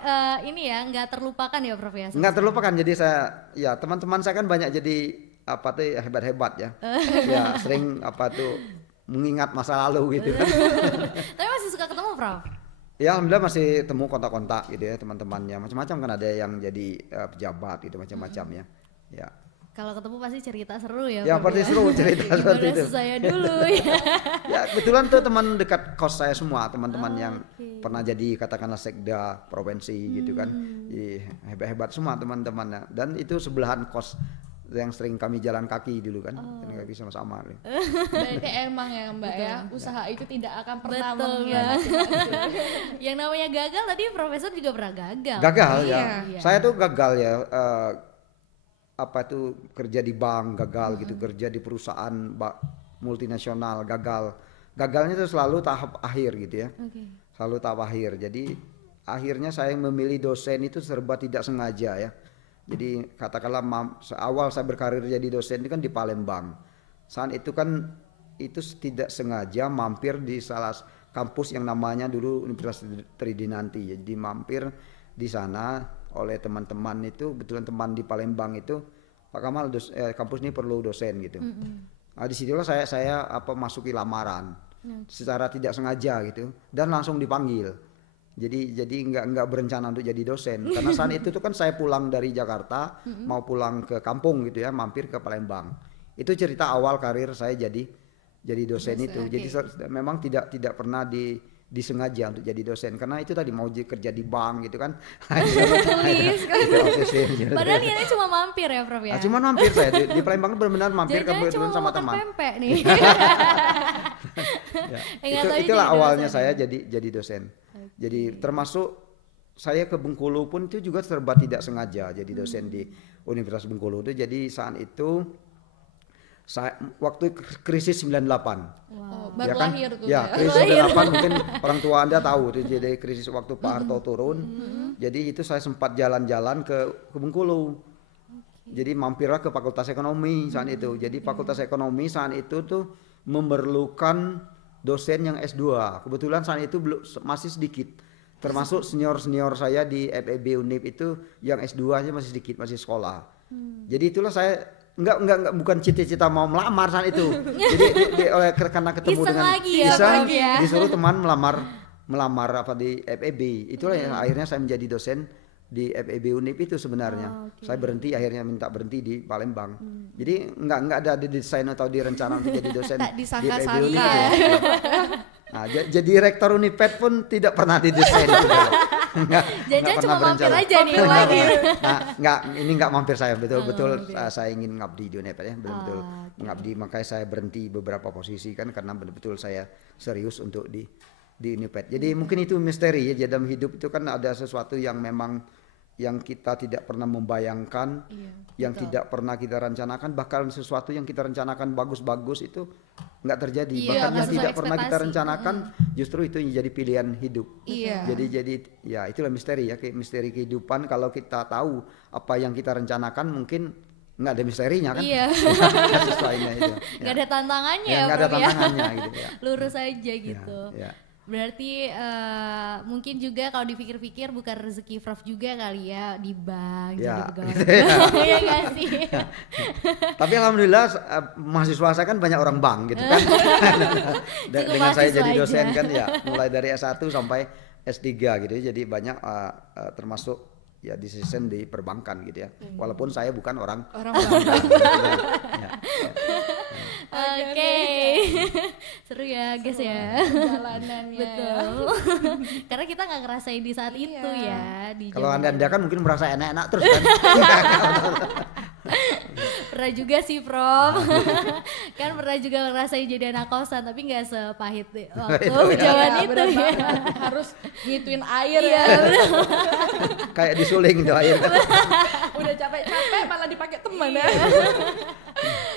ini ya nggak terlupakan ya Prof ya. Nggak terlupakan, jadi saya ya teman-teman saya kan banyak jadi apa tuh hebat-hebat ya. Ya sering apa tuh mengingat masa lalu gitu kan. Tapi masih suka ketemu Prof. Ya alhamdulillah masih temu kontak-kontak gitu ya teman-temannya, macam-macam kan, ada yang jadi pejabat gitu macam-macam ya. Ya. Kalau ketemu pasti cerita seru ya. Ya Prof, pasti seru cerita seperti Gimana itu. saya dulu ya. Ya kebetulan tuh teman dekat kos saya semua, teman-teman yang oke. pernah jadi katakanlah sekda provinsi gitu kan. Jadi hebat-hebat semua teman-temannya, dan itu sebelahan kos yang sering kami jalan kaki dulu kan, dan kami sama-sama. Berarti emang ya Mbak ya, usaha itu tidak akan pernah Betul mengkhianati hasil. Yang namanya gagal tadi Profesor juga pernah gagal. Gagal Iya. ya. Saya tuh gagal ya, apa tuh kerja di bank gagal gitu, kerja di perusahaan multinasional gagal. Gagalnya itu selalu tahap akhir gitu ya. Oke. Selalu tahap akhir. Jadi akhirnya saya memilih dosen itu serba tidak sengaja ya. Jadi katakanlah awal saya berkarir jadi dosen itu kan di Palembang. Saat itu kan itu tidak sengaja mampir di salah kampus yang namanya dulu Universitas Tridinanti. Jadi mampir di sana oleh teman-teman itu, kebetulan teman di Palembang itu, Pak Kamal kampus ini perlu dosen gitu. Nah, disitulah saya masuki lamaran secara tidak sengaja gitu, dan langsung dipanggil. Jadi nggak berencana untuk jadi dosen, karena saat itu tuh kan saya pulang dari Jakarta mau pulang ke kampung gitu ya, mampir ke Palembang. Itu cerita awal karir saya jadi dosen itu. Oke. Jadi memang tidak pernah disengaja untuk jadi dosen, karena itu tadi mau kerja di bank gitu kan. Tulis kan. Padahal Padahal niatnya cuma mampir ya Prof ya. cuma mampir saya di Palembang benar-benar mampir Jangan-jangan cuma kebetulan mau sama makan teman. pempek nih. Ya. Nggak tahu Itulah jadi awalnya dosen. saya jadi dosen. Jadi termasuk saya ke Bengkulu pun itu juga serba tidak sengaja jadi dosen di Universitas Bengkulu itu. Jadi saat itu saya waktu krisis 98. Oh, baru Ya kan? lahir tuh Ya, ya. krisis 98 mungkin orang tua Anda tahu itu, jadi krisis waktu Pak Harto turun. Jadi itu saya sempat jalan-jalan ke Bengkulu. Jadi mampirlah ke Fakultas Ekonomi saat itu. Jadi Fakultas Ekonomi saat itu tuh memerlukan dosen yang S2. Kebetulan saat itu masih sedikit. Termasuk senior-senior saya di FEB Unip itu yang S2-nya masih sedikit, masih sekolah. Jadi itulah saya enggak bukan cita-cita mau melamar saat itu. Jadi karena ketemu Iseng dengan lagi ya, iseng, Prof, ya. disuruh teman melamar apa di FEB. Itulah yang akhirnya saya menjadi dosen di FEB Unip itu sebenarnya. Saya berhenti, akhirnya minta berhenti di Palembang. Jadi enggak ada didesain atau direncana untuk jadi dosen Tak di disangka-sangka FEB Unip. ya. Nah, jadi rektor Uniped pun tidak pernah didesain juga. Jangan cuma pernah mampir berencana. aja nih lagi. Nah, ini enggak mampir saya, betul-betul saya ingin ngabdi di Uniped ya, betul-betul oke. mengabdi. Makanya saya berhenti beberapa posisi kan, karena betul-betul saya serius untuk di Uniped. Jadi mungkin itu misteri ya, dalam hidup itu kan ada sesuatu yang memang yang kita tidak pernah membayangkan, yang tidak pernah kita rencanakan, bahkan sesuatu yang kita rencanakan bagus-bagus itu nggak terjadi. Bahkan yang tidak pernah kita rencanakan justru itu yang jadi pilihan hidup. Jadi ya itulah misteri ya, misteri kehidupan. Kalau kita tahu apa yang kita rencanakan mungkin nggak ada misterinya kan? Sesuainya itu. Nggak ada tantangannya ya, nggak ada tantangannya gitu ya. Lurus aja gitu. Ya. Berarti mungkin juga kalau dipikir-pikir bukan rezeki Prof juga kali ya di bank jadi pegawai. Gitu ya. Iya nggak sih? Tapi alhamdulillah mahasiswa saya kan banyak orang bank gitu kan. Dengan saya jadi dosen kan ya, mulai dari S1 sampai S3 gitu. Jadi banyak termasuk ya desain di perbankan gitu ya. Walaupun saya bukan orang bank. Oke. Seru ya guys ya. Jalanannya. Betul. Karena kita nggak ngerasain di saat itu ya. Kalau anda kan mungkin merasa enak-enak terus kan. Pernah juga sih Prof. Kan pernah juga ngerasain jadi anak kosan tapi nggak sepahit waktu zaman itu ya. Harus ngituin air ya. Kayak disuling itu air. Udah capek-capek malah dipakai teman ya.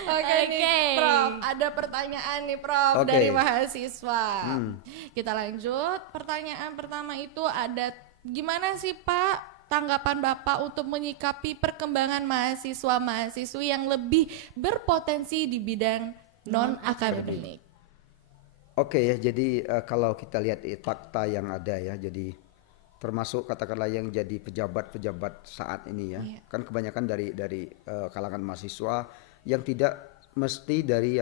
Oke nih Prof, ada pertanyaan nih Prof dari mahasiswa. Kita lanjut. Pertanyaan pertama itu ada, gimana sih Pak tanggapan Bapak untuk menyikapi perkembangan mahasiswa-mahasiswi yang lebih berpotensi di bidang non-akademik? Oke ya, jadi kalau kita lihat fakta yang ada ya, jadi termasuk katakanlah yang jadi pejabat-pejabat saat ini ya, kan kebanyakan dari kalangan mahasiswa yang tidak mesti dari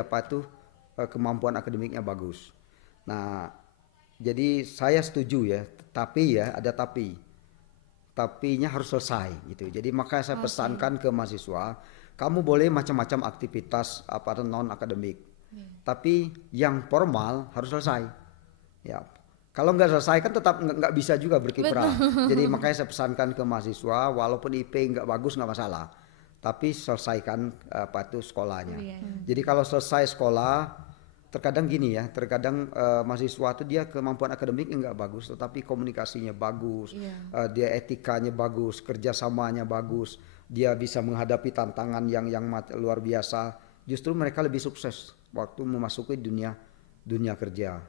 kemampuan akademiknya bagus. Nah, jadi saya setuju ya, tapi ya ada tapinya harus selesai gitu. Jadi makanya saya pesankan ke mahasiswa, kamu boleh macam-macam aktivitas non akademik, tapi yang formal harus selesai. Ya, kalau nggak selesai kan tetap nggak bisa juga berkiprah. Jadi makanya saya pesankan ke mahasiswa, walaupun IP nggak bagus nggak masalah, tapi selesaikan sekolahnya. Jadi kalau selesai sekolah, terkadang gini ya, mahasiswa itu dia kemampuan akademiknya nggak bagus, tetapi komunikasinya bagus, dia etikanya bagus, kerjasamanya bagus, dia bisa menghadapi tantangan yang luar biasa. Justru mereka lebih sukses waktu memasuki dunia kerja.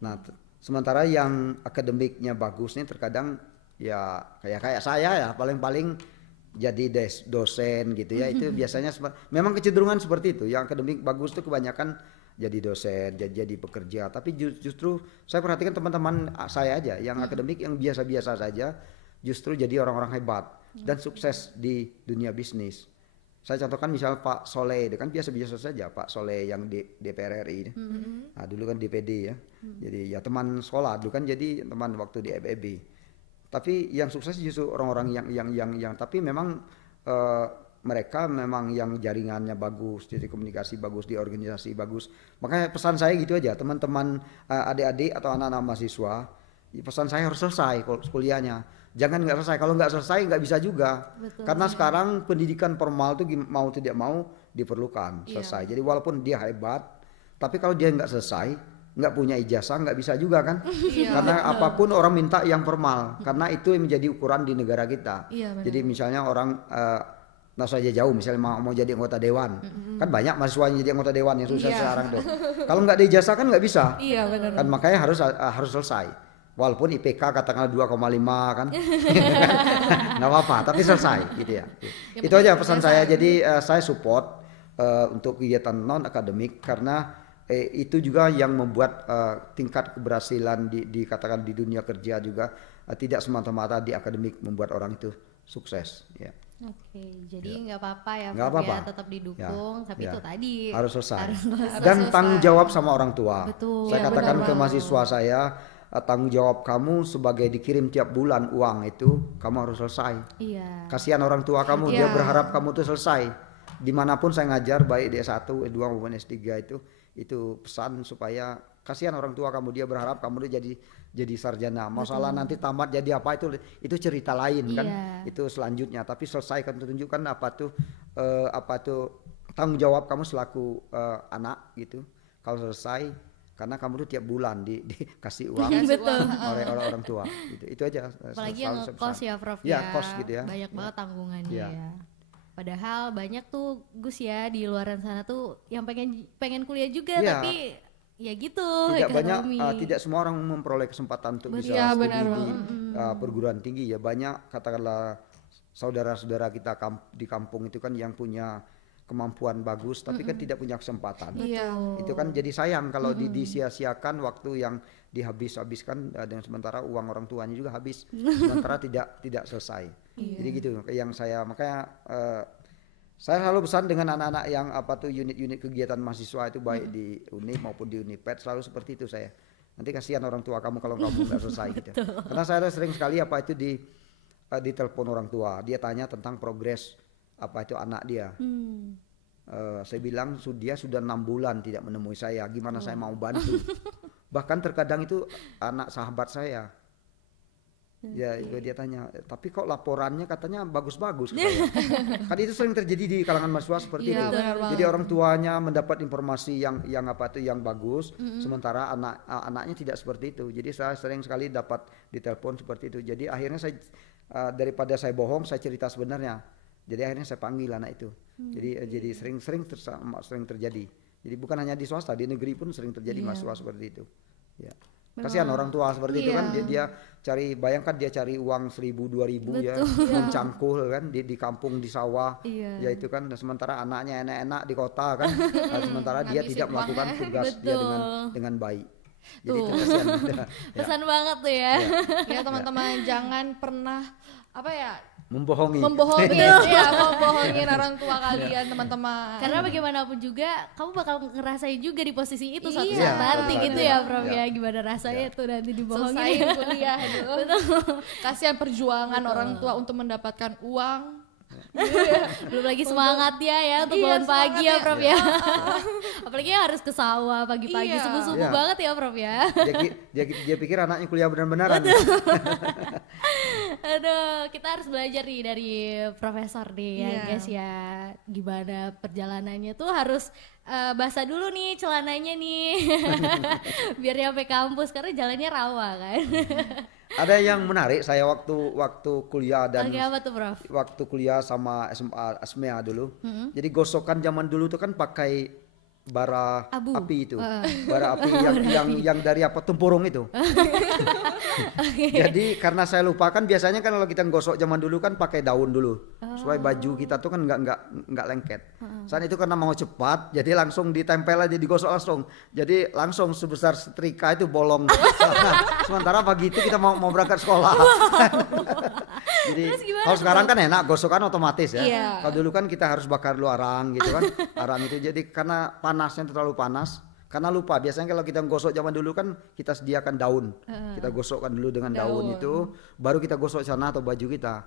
Nah, sementara yang akademiknya bagus nih terkadang ya kayak saya ya paling jadi dosen gitu ya, itu biasanya memang kecenderungan seperti itu. Yang akademik bagus itu kebanyakan jadi dosen, jadi pekerja. Tapi justru saya perhatikan teman-teman saya aja yang akademik yang biasa-biasa saja justru jadi orang-orang hebat dan sukses di dunia bisnis. Saya contohkan misal Pak Soleh, itu kan biasa-biasa saja Pak Soleh yang di DPR RI. Nah, dulu kan DPD ya. Jadi ya teman sekolah, dulu kan jadi teman waktu di FEB. Tapi yang sukses justru orang-orang yang tapi memang mereka memang yang jaringannya bagus, jadi komunikasi bagus, di organisasi bagus. Makanya pesan saya gitu aja, teman-teman adik-adik atau anak-anak mahasiswa, pesan saya harus selesai kuliahnya. Jangan nggak selesai, kalau nggak selesai nggak bisa juga. Betul, karena sekarang pendidikan formal itu mau tidak mau diperlukan selesai. Jadi walaupun dia hebat, tapi kalau dia nggak selesai, nggak punya ijazah nggak bisa juga kan. Karena apapun orang minta yang formal, karena itu yang menjadi ukuran di negara kita. Jadi misalnya orang nah saja jauh misalnya mau jadi anggota dewan, kan banyak mahasiswa yang jadi anggota dewan yang susah sekarang tuh. Kalau nggak diijazah kan nggak bisa. Kan makanya harus selesai. Walaupun IPK katakanlah 2,5 kan, nggak apa-apa, tapi selesai gitu ya. Itu aja pesan saya. Jadi saya support untuk kegiatan non akademik karena itu juga yang membuat tingkat keberhasilan dikatakan di dunia kerja juga tidak semata-mata di akademik membuat orang itu sukses. Ya. Oke, jadi nggak apa-apa ya, ya, tetap didukung, tapi itu tadi harus selesai. Dan tanggung jawab sama orang tua. Betul. Saya katakan ke mahasiswa saya, tanggung jawab kamu sebagai dikirim tiap bulan uang itu kamu harus selesai. Kasihan orang tua kamu, dia berharap kamu tuh selesai. Dimanapun saya ngajar, baik di S1, S2 maupun S3 itu pesan supaya kasihan orang tua kamu, dia berharap kamu tuh jadi sarjana. Masalah nanti tamat jadi apa itu cerita lain kan. Itu selanjutnya, tapi selesaikan, tunjukkan apa tuh tanggung jawab kamu selaku anak gitu. Kalau selesai karena kamu tuh tiap bulan dikasih uang Betul. oleh orang tua. Itu aja. Apalagi yang kos ya Prof ya. ya. Kos gitu ya. Banyak banget tanggungannya Ya. ya. Padahal banyak tuh Gus ya di luaran sana tuh yang pengen kuliah juga Ya. tapi ya gitu Tidak banyak, ekonomi. tidak semua orang memperoleh kesempatan untuk bisa Ya, studi benar di banget. perguruan tinggi ya. Banyak katakanlah saudara-saudara kita di kampung itu kan yang punya kemampuan bagus tapi kan tidak punya kesempatan. Iya. Itu kan jadi sayang kalau disia-siakan waktu yang dihabiskan dengan sementara uang orang tuanya juga habis sementara tidak selesai. Jadi gitu yang saya makanya saya selalu pesan dengan anak-anak yang unit-unit kegiatan mahasiswa itu baik di Unip maupun di Uniped selalu seperti itu saya. Nanti kasihan orang tua kamu kalau kamu nggak selesai gitu. Karena saya sering sekali di telepon orang tua, dia tanya tentang progres anak dia. Saya bilang dia sudah 6 bulan tidak menemui saya, gimana saya mau bantu? Bahkan terkadang itu anak sahabat saya. Ya itu dia tanya, tapi kok laporannya katanya bagus-bagus kan itu sering terjadi di kalangan mahasiswa seperti itu. Jadi orang tuanya mendapat informasi yang bagus, sementara anaknya tidak seperti itu. Jadi saya sering sekali dapat ditelepon seperti itu. Jadi akhirnya saya daripada saya bohong, saya cerita sebenarnya. Jadi akhirnya saya panggil anak itu. Jadi sering terjadi. Jadi bukan hanya di swasta, di negeri pun sering terjadi mahasiswa seperti itu. Ya. Kasihan orang tua seperti itu kan dia bayangkan dia cari uang 1.000-2.000 ya mencangkul kan di kampung di sawah ya itu kan sementara anaknya enak-enak di kota kan sementara dia tidak melakukan tugas dia dengan baik. Jadi itu kasihan. Pesan banget tuh ya. Ya teman-teman jangan pernah membohongin orang tua kalian teman-teman. Karena bagaimanapun juga kamu bakal ngerasain juga di posisi itu suatu Iya, saat nanti gitu ya Prof Iya. ya. Gimana rasanya tuh nanti dibohongin. Selesai kuliah aduh. Kasihan perjuangan orang tua untuk mendapatkan uang. Belum lagi semangatnya ya untuk bangun pagi ya Prof ya. Apalagi yang harus ke sawah pagi-pagi subuh-subuh banget ya Prof ya. Dia pikir anaknya kuliah benar-benaran. Aduh, kita harus belajar nih dari profesor nih ya guys ya. Gimana perjalanannya tuh harus basah dulu nih celananya nih. Biar nyampe kampus karena jalannya rawa kan. Ada yang menarik saya waktu kuliah dan apa tuh Prof? waktu kuliah sama SMA ASMEA dulu. Jadi gosokan zaman dulu tuh kan pakai bara api itu. Bara api yang dari tempurung itu. Jadi karena saya lupa kan biasanya kan kalau kita gosok zaman dulu kan pakai daun dulu. Supaya baju kita tuh kan enggak lengket. Saat itu karena mau cepat jadi langsung ditempel aja digosok langsung. Jadi langsung sebesar setrika itu bolong. Sementara pagi itu kita mau berangkat sekolah. Jadi kalau sekarang kan enak gosokan otomatis ya. Kalau dulu kan kita harus bakar dulu arang gitu kan. Arang itu jadi karena panasnya terlalu panas. Karena lupa biasanya kalau kita gosok zaman dulu kan kita sediakan daun. Kita gosokkan dulu dengan daun itu baru kita gosok celana atau baju kita.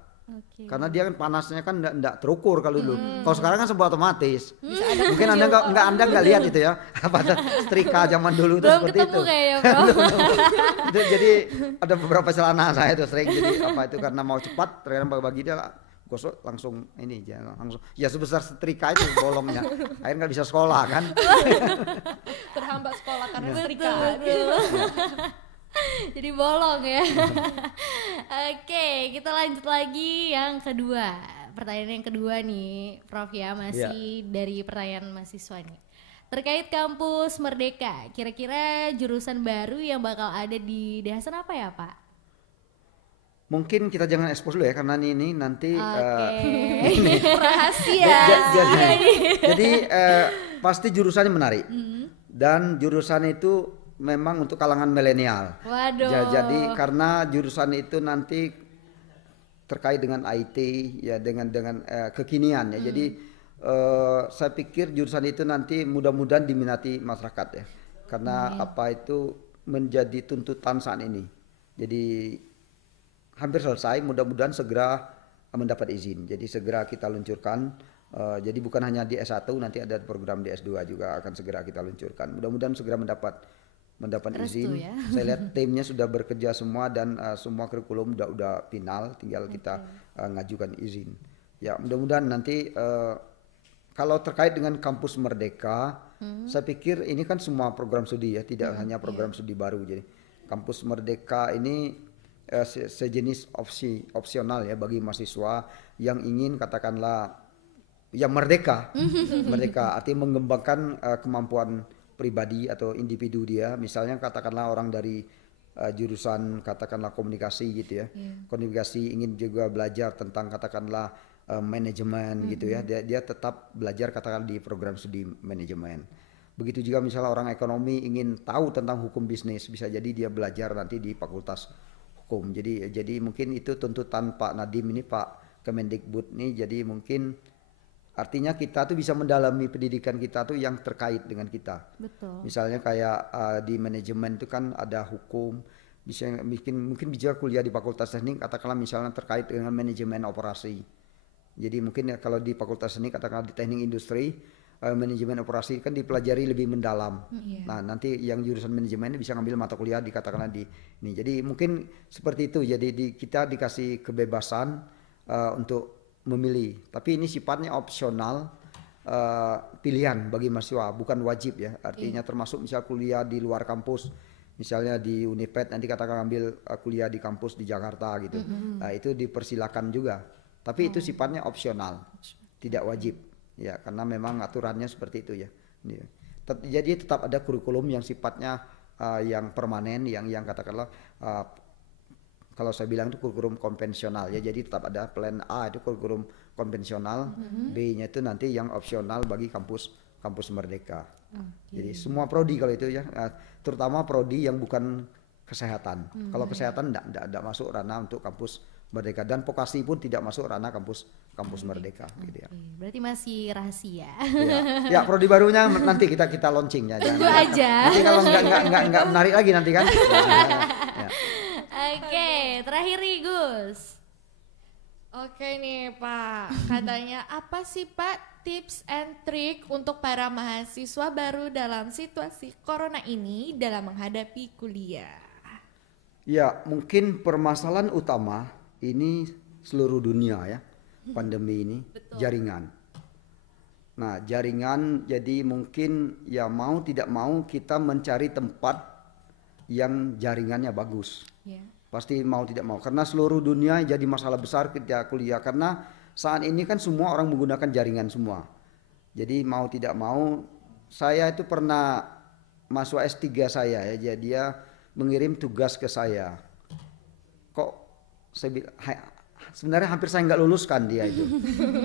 Karena dia kan panasnya kan enggak terukur kalau dulu. Kalau sekarang kan semua otomatis. Mungkin Anda nggak lihat itu ya. Setrika zaman dulu itu seperti itu. Jadi ada beberapa celana saya itu sering jadi itu karena mau cepat terkadang bagi dia gosok langsung langsung ya sebesar setrika itu bolongnya. Akhirnya nggak bisa sekolah kan. Terhambat sekolah karena setrika. Jadi bolong ya. Oke, kita lanjut lagi yang kedua. Pertanyaan yang kedua nih, Prof ya, masih dari pertanyaan mahasiswa nih. Terkait kampus Merdeka, kira-kira jurusan baru yang bakal ada di Dehasan apa ya, Pak? Mungkin kita jangan expose dulu ya karena ini nanti rahasia. Jadi pasti jurusannya menarik. Dan jurusan itu memang untuk kalangan milenial. Waduh. Jadi karena jurusan itu nanti terkait dengan IT ya dengan kekinian ya. Jadi saya pikir jurusan itu nanti mudah-mudahan diminati masyarakat ya. Karena itu menjadi tuntutan saat ini. Jadi hampir selesai, mudah-mudahan segera mendapat izin. Jadi segera kita luncurkan. Jadi bukan hanya di S1, nanti ada program di S2 juga akan segera kita luncurkan. Mudah-mudahan segera mendapat izin. Ya? Saya lihat timnya sudah bekerja semua dan semua kurikulum udah final, tinggal kita ngajukan izin. Ya mudah-mudahan nanti kalau terkait dengan kampus Merdeka, saya pikir ini kan semua program studi ya, tidak hanya program studi baru. Jadi kampus Merdeka ini sejenis opsional ya bagi mahasiswa yang ingin katakanlah yang merdeka, merdeka artinya mengembangkan kemampuan pribadi atau individu dia. Misalnya katakanlah orang dari jurusan katakanlah komunikasi gitu ya, komunikasi ingin juga belajar tentang katakanlah manajemen gitu ya, dia tetap belajar katakan di program studi manajemen. Begitu juga misalnya orang ekonomi ingin tahu tentang hukum bisnis, bisa jadi dia belajar nanti di fakultas hukum. Jadi mungkin itu tuntutan Pak Nadiem ini, Pak Kemendikbud ini, jadi mungkin artinya kita tuh bisa mendalami pendidikan kita tuh yang terkait dengan kita. Betul. Misalnya kayak di manajemen itu kan ada hukum, bisa mungkin bisa kuliah di fakultas teknik katakanlah misalnya terkait dengan manajemen operasi. Jadi mungkin ya kalau di fakultas teknik katakanlah di teknik industri, manajemen operasi kan dipelajari lebih mendalam. Nah nanti yang jurusan manajemen bisa ngambil mata kuliah dikatakanlah di ini. Jadi mungkin seperti itu. Jadi kita dikasih kebebasan untuk memilih, tapi ini sifatnya opsional, pilihan bagi mahasiswa, bukan wajib ya. Artinya termasuk misal kuliah di luar kampus, misalnya di Uniped nanti katakan ambil kuliah di kampus di Jakarta gitu, nah, itu dipersilakan juga. Tapi itu sifatnya opsional, tidak wajib ya, karena memang aturannya seperti itu ya. Jadi tetap ada kurikulum yang sifatnya yang permanen, yang katakanlah kalau saya bilang itu kurikulum konvensional ya, jadi tetap ada plan A itu kurikulum konvensional, B-nya itu nanti yang opsional bagi kampus Merdeka. Jadi semua prodi kalau itu ya, terutama prodi yang bukan kesehatan. Kalau kesehatan enggak masuk ranah untuk kampus Merdeka, dan vokasi pun tidak masuk ranah kampus Merdeka gitu ya. Berarti masih rahasia. Ya, prodi barunya nanti kita launching ya. Tunggu aja. Nanti kalau enggak menarik lagi nanti kan. Ya. Oke, terakhir nih Gus. Oke nih Pak, katanya apa sih Pak tips and trick untuk para mahasiswa baru dalam situasi corona ini dalam menghadapi kuliah? Ya, mungkin permasalahan utama ini seluruh dunia ya, pandemi ini. Betul. Jaringan. Nah, jaringan jadi mungkin ya mau tidak mau kita mencari tempat yang jaringannya bagus. Pasti mau tidak mau, karena seluruh dunia jadi masalah besar ketika kuliah, karena saat ini kan semua orang menggunakan jaringan semua. Jadi mau tidak mau, saya itu pernah masuk S3 saya ya, jadi dia mengirim tugas ke saya. Kok saya sebenarnya hampir saya nggak luluskan dia itu.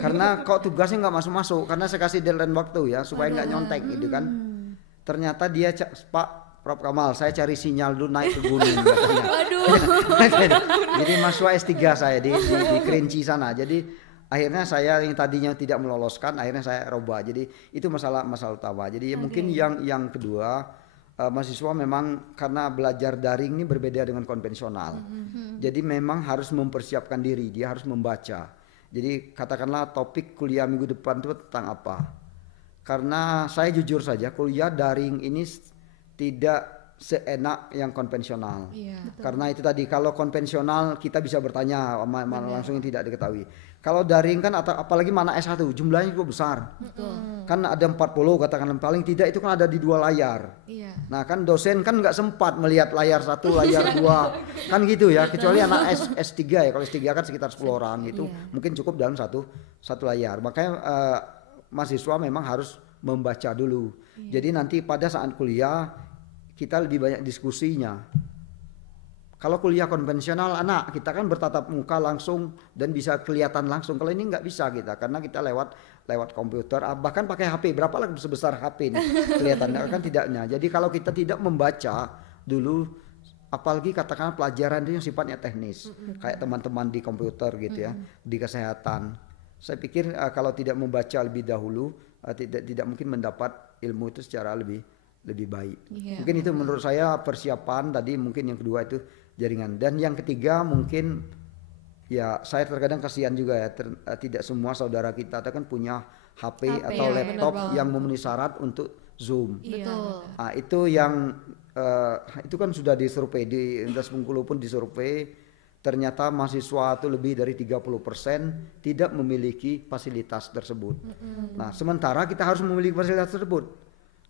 Karena kok tugasnya nggak masuk-masuk, karena saya kasih deadline waktu ya supaya nggak nyontek gitu kan. Ternyata dia, Pak Prof Kamal, saya cari sinyal dulu naik ke gunung katanya. Jadi mahasiswa S3 saya di Kerinci sana. Jadi akhirnya saya yang tadinya tidak meloloskan, akhirnya saya robah. Jadi itu masalah utama. Jadi mungkin yang kedua, mahasiswa memang karena belajar daring ini berbeda dengan konvensional. Jadi memang harus mempersiapkan diri, dia harus membaca. Jadi katakanlah topik kuliah minggu depan itu tentang apa. Karena saya jujur saja, kuliah daring ini tidak seenak yang konvensional. Karena itu tadi, kalau konvensional kita bisa bertanya langsung yang tidak diketahui. Kalau daring kan atau apalagi mana S1 jumlahnya cukup besar. Kan ada 40 katakanlah, paling tidak itu kan ada di 2 layar. Nah kan dosen kan nggak sempat melihat layar 1, layar 2 kan gitu ya, kecuali anak S3 ya. Kalau S3 kan sekitar 10 orang itu mungkin cukup dalam satu layar. Makanya mahasiswa memang harus membaca dulu. Jadi nanti pada saat kuliah kita lebih banyak diskusinya. Kalau kuliah konvensional anak kita kan bertatap muka langsung dan bisa kelihatan langsung. Kalau ini nggak bisa kita, karena kita lewat komputer, bahkan pakai HP. Berapa lah sebesar HP nih kelihatannya kan tidaknya. Jadi kalau kita tidak membaca dulu, apalagi katakan pelajaran itu yang sifatnya teknis, kayak teman-teman di komputer gitu ya, di kesehatan. Saya pikir kalau tidak membaca lebih dahulu, tidak mungkin mendapat ilmu itu secara lebih baik. Mungkin itu menurut saya persiapan tadi. Mungkin yang kedua itu jaringan, dan yang ketiga mungkin ya saya terkadang kasihan juga ya, tidak semua saudara kita kan punya HP atau laptop yang memenuhi syarat untuk Zoom. Nah, itu yang itu kan sudah disurvei di Universitas Bengkulu pun disurvei, ternyata mahasiswa itu lebih dari 30% tidak memiliki fasilitas tersebut. Nah, sementara kita harus memiliki fasilitas tersebut.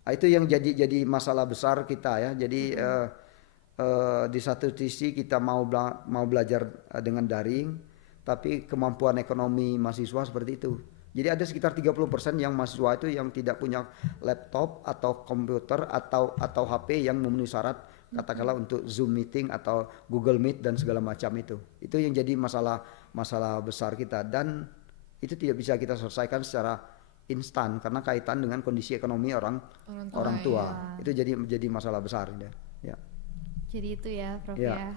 Nah, itu yang jadi masalah besar kita ya. Jadi di satu sisi kita mau belajar dengan daring, tapi kemampuan ekonomi mahasiswa seperti itu. Jadi ada sekitar 30% yang mahasiswa itu yang tidak punya laptop atau komputer atau HP yang memenuhi syarat, katakanlah untuk Zoom meeting atau Google Meet dan segala macam itu. Itu yang jadi masalah besar kita, dan itu tidak bisa kita selesaikan secara instan karena kaitan dengan kondisi ekonomi orang tua. Itu jadi masalah besar ya. Jadi itu ya Prof ya. ya.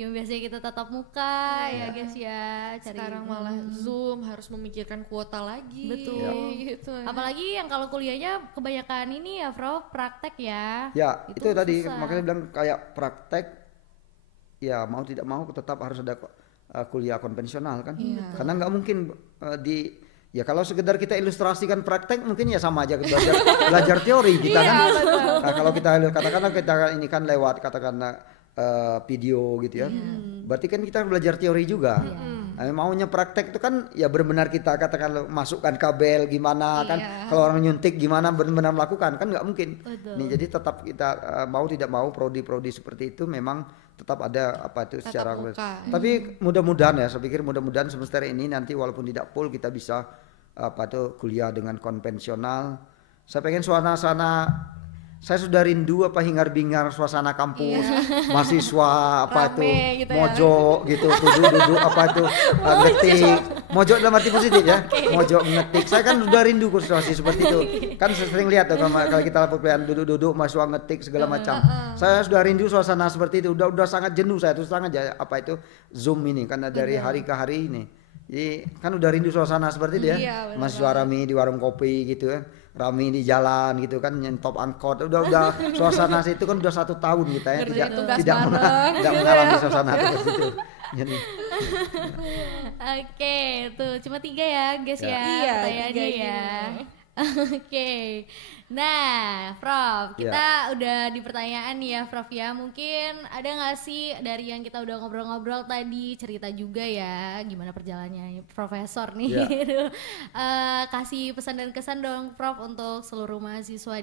Yang biasanya kita tatap muka ya guys ya. Sekarang malah Zoom, harus memikirkan kuota lagi. Betul. Gitu ya. Apalagi yang kalau kuliahnya kebanyakan ini ya Prof, praktek ya. Ya itu tadi susah. makanya bilang kayak praktek. Ya mau tidak mau tetap harus ada kuliah konvensional kan. Karena nggak mungkin ya kalau sekedar kita ilustrasikan praktek mungkin ya sama aja belajar teori kita kan. Nah, kalau kita katakanlah kita ini kan lewat katakanlah video gitu ya. Berarti kan kita belajar teori juga. Nah, maunya praktek itu kan ya benar-benar kita katakan masukkan kabel gimana kan. Kalau orang nyuntik gimana benar-benar melakukan kan nggak mungkin. Nih jadi tetap kita mau tidak mau prodi-prodi seperti itu memang tetap ada apa itu secara tapi mudah-mudahan ya saya pikir mudah-mudahan semester ini nanti walaupun tidak full kita bisa apa tuh kuliah dengan konvensional. Saya pengen suasana saya sudah rindu apa hingar-bingar suasana kampus, mahasiswa apa itu gitu mojok gitu, duduk apa itu ngetik, mojok dalam arti positif ya, mojok ngetik. Saya kan sudah rindu situasi seperti itu. Kan saya sering lihat tuh kalau kita laporan duduk-duduk mahasiswa ngetik segala macam. Saya sudah rindu suasana seperti itu. Udah sangat jenuh saya terus terang aja apa itu Zoom ini karena dari hari ke hari ini. Jadi kan udah rindu suasana seperti itu ya. Mahasiswa rame di warung kopi gitu ya. Rame di jalan gitu kan nyentop angkot udah suasana situ kan udah 1 tahun kita ya tidak mengalami suasana seperti itu. Jadi Oke, tuh cuma 3 ya guys ya pertanyaannya ya. Oke. Nah, Prof, kita udah di pertanyaan nih ya, Prof ya. Mungkin ada nggak sih dari yang kita udah ngobrol-ngobrol tadi cerita juga ya, gimana perjalanannya Profesor nih? Kasih pesan dan kesan dong, Prof, untuk seluruh mahasiswa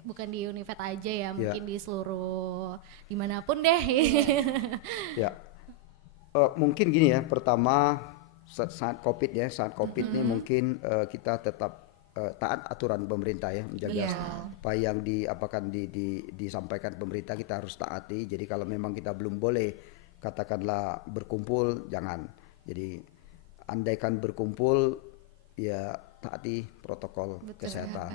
bukan di Univet aja ya, mungkin di seluruh dimanapun deh. Mungkin gini ya, pertama saat COVID ini mungkin kita tetap taat aturan pemerintah ya, menjaga apa yang disampaikan pemerintah kita harus taati. Jadi kalau memang kita belum boleh katakanlah berkumpul jangan. Jadi andaikan berkumpul ya taati protokol kesehatan.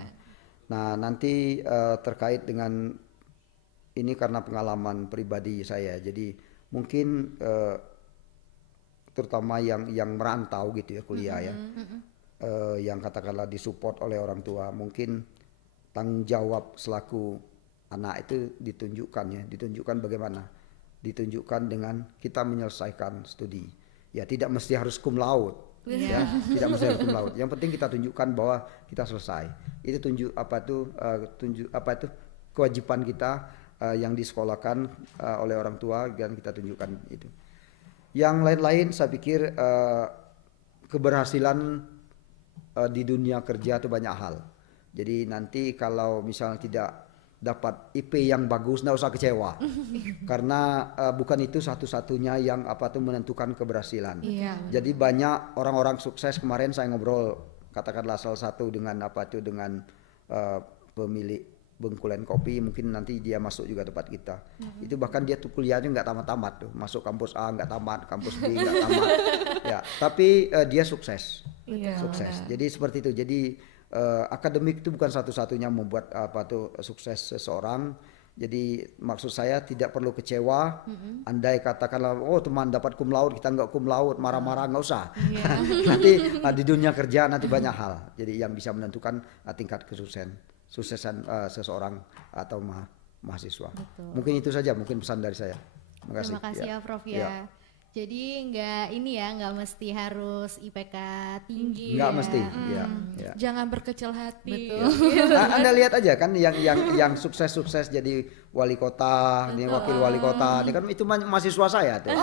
Nah nanti terkait dengan ini karena pengalaman pribadi saya. Jadi mungkin terutama yang merantau gitu ya kuliah ya. Yang katakanlah disupport oleh orang tua, mungkin tanggung jawab selaku anak itu ditunjukkan bagaimana, ditunjukkan dengan kita menyelesaikan studi ya, tidak mesti harus cum laude ya, tidak mesti harus cum laude, yang penting kita tunjukkan bahwa kita selesai. Itu tunjuk apa itu kewajiban kita yang disekolahkan oleh orang tua dan kita tunjukkan itu. Yang lain-lain saya pikir keberhasilan di dunia kerja itu banyak hal. Jadi nanti kalau misalnya tidak dapat IP yang bagus, nggak usah kecewa. Karena bukan itu satu-satunya yang menentukan keberhasilan. Jadi banyak orang-orang sukses kemarin saya ngobrol, katakanlah salah satu dengan dengan pemilik Bengkulen Kopi, mungkin nanti dia masuk juga tempat kita. Itu bahkan dia tuh kuliahnya nggak tamat-tamat tuh, masuk kampus A nggak tamat, kampus B nggak tamat. Ya, tapi dia sukses. Sukses. Jadi seperti itu. Jadi akademik itu bukan satu-satunya membuat sukses seseorang. Jadi maksud saya tidak perlu kecewa. Andai katakanlah teman dapat cum laude kita nggak cum laude, marah-marah nggak usah. Nanti di dunia kerja nanti banyak hal. Jadi yang bisa menentukan tingkat kesuksesan seseorang atau mahasiswa. Betul. Mungkin itu saja mungkin pesan dari saya. Terima kasih ya Prof ya. Jadi nggak mesti harus IPK tinggi. Nggak ya. mesti, ya. Jangan berkecil hati. Betul. Anda lihat aja kan yang sukses jadi wali kota, ini wakil wali kota, ini kan itu mahasiswa saya tuh.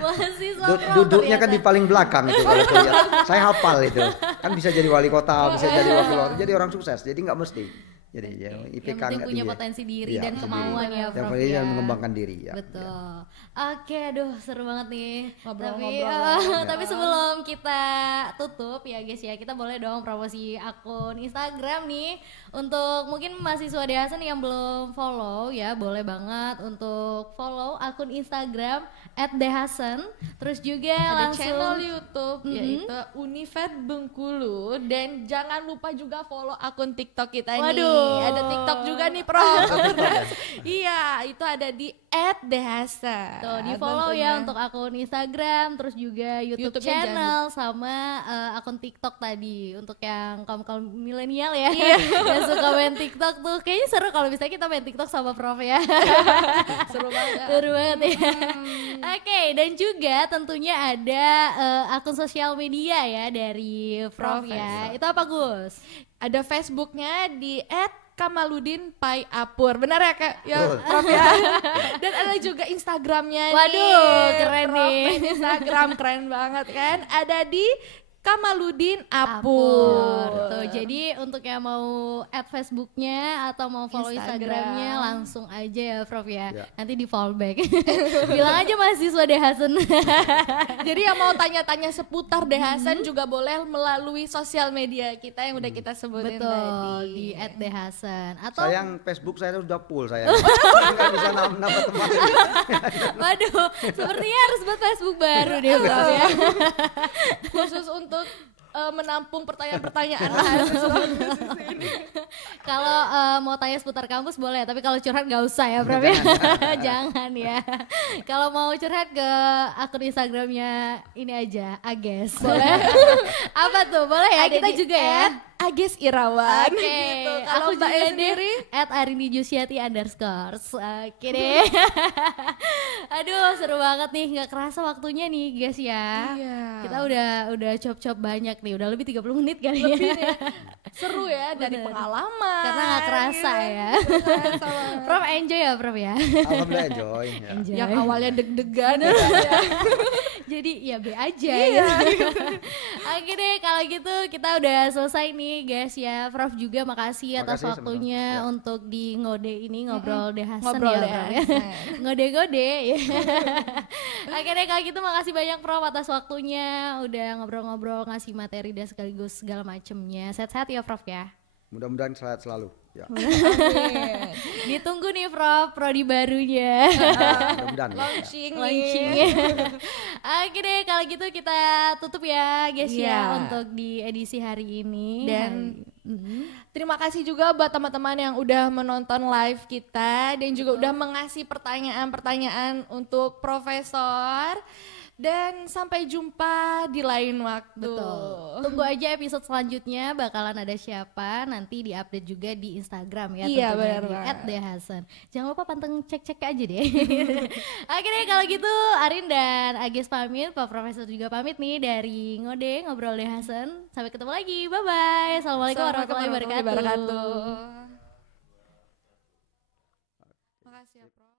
Mahasiswa Duduknya kan di paling belakang itu kalau tuh lihat. Saya hafal itu. Kan bisa jadi wali kota, bisa jadi wakil kota, jadi orang sukses. Jadi nggak mesti. Jadi ya IPK yang penting nggak punya tinggi. potensi diri Iya, dan kemauan ya yang Prof penting ya. mengembangkan diri ya. Betul. Oke, aduh seru banget nih. Ngobrol-ngobrol. Tapi sebelum kita tutup ya guys ya, kita boleh dong promosi akun Instagram nih untuk mungkin mahasiswa Dehasen yang belum follow ya, boleh banget untuk follow akun Instagram @dehasen. Terus juga Ada langsung channel YouTube yaitu Univet Bengkulu, dan jangan lupa juga follow akun TikTok kita nih. Waduh. Ada TikTok juga nih, Prof. Iya, itu ada di @dehasen. Tuh, di follow ya tentunya. untuk akun Instagram, terus juga YouTube YouTube-nya channel sama akun TikTok tadi untuk yang kaum milenial ya Iya. yang suka main TikTok tuh. Kayaknya seru kalau misalnya kita main TikTok sama Prof ya. Seru banget. Seru banget ya. Oke, dan juga tentunya ada akun sosial media ya dari Prof ya. Itu apa Gus? Ada Facebooknya di @Kamaludin Pai Apur. Benar ya Kak? Ya, Betul. Prof ya. Dan ada juga Instagramnya nih. Waduh, keren Prof nih. main Instagram keren banget kan. Ada di Kamaludin Apur. Tuh, jadi untuk yang mau add Facebooknya atau mau follow Instagram. Instagramnya langsung aja ya Prof ya. Ya. Nanti di follow back. Bilang aja mahasiswa Dehasen. Jadi yang mau tanya-tanya seputar Dehasen juga boleh melalui sosial media kita yang udah kita sebutin Betul, tadi. di @dehasen atau Sayang Facebook saya sudah full saya. Nggak bisa nambah teman. waduh, sepertinya harus buat Facebook baru deh Prof ya. Khusus untuk menampung pertanyaan-pertanyaan mahasiswa. Kalau mau tanya seputar kampus boleh, tapi kalau curhat nggak usah ya Prof ya. Jangan ya. Kalau mau curhat ke akun Instagramnya ini aja, Ages. Boleh. Apa tuh? Boleh ya? Ada Kita di juga ya. Ages Irawan. Oke, Gitu. Kalau aku Mbak juga sendiri deh @arindijusiati_. Oke deh. Aduh, seru banget nih, nggak kerasa waktunya nih guys ya. Iya. Kita udah cop-cop banyak nih, udah lebih 30 menit kali ya. seru ya dari pengalaman. Karena nggak kerasa gitu. ya. Nggak kerasa banget. Prof enjoy ya Prof ya. Alhamdulillah enjoy. Ya. Enjoy. Yang awalnya deg-degan ya. Jadi ya be aja Iya. gitu. Oke deh kalau gitu kita udah selesai nih guys ya. Prof juga makasih atas Makasih waktunya sama-sama. Ya. untuk di Ngode ini ngobrol Dehasen Ngobrol ya Prof ya. Dehasen. Ngode-ngode ya. Oke deh kalau gitu makasih banyak Prof atas waktunya udah ngobrol-ngobrol ngasih materi dan sekaligus segala macemnya. Sehat-sehat ya Prof ya. Mudah-mudahan sehat selalu. Ya. Amin. Ditunggu nih Prof prodi barunya. Mudah-mudahan. Ya. Launching Launching. nih. Oke deh kalau gitu kita tutup ya guys Iya. ya untuk di edisi hari ini. Dan Mhm. terima kasih juga buat teman-teman yang udah menonton live kita dan juga udah mengasih pertanyaan-pertanyaan untuk Profesor. Dan sampai jumpa di lain waktu. Betul. Tunggu aja episode selanjutnya bakalan ada siapa, nanti diupdate juga di Instagram ya Iya, tentunya benar di banget. @dehasen. Jangan lupa panteng cek-cek aja deh. Oke deh kalau gitu Arin dan Ages pamit, Pak Profesor juga pamit nih dari Ngode Ngobrol Dehasen. Sampai ketemu lagi. Bye bye. Assalamualaikum warahmatullahi wabarakatuh. Makasih ya, Prof.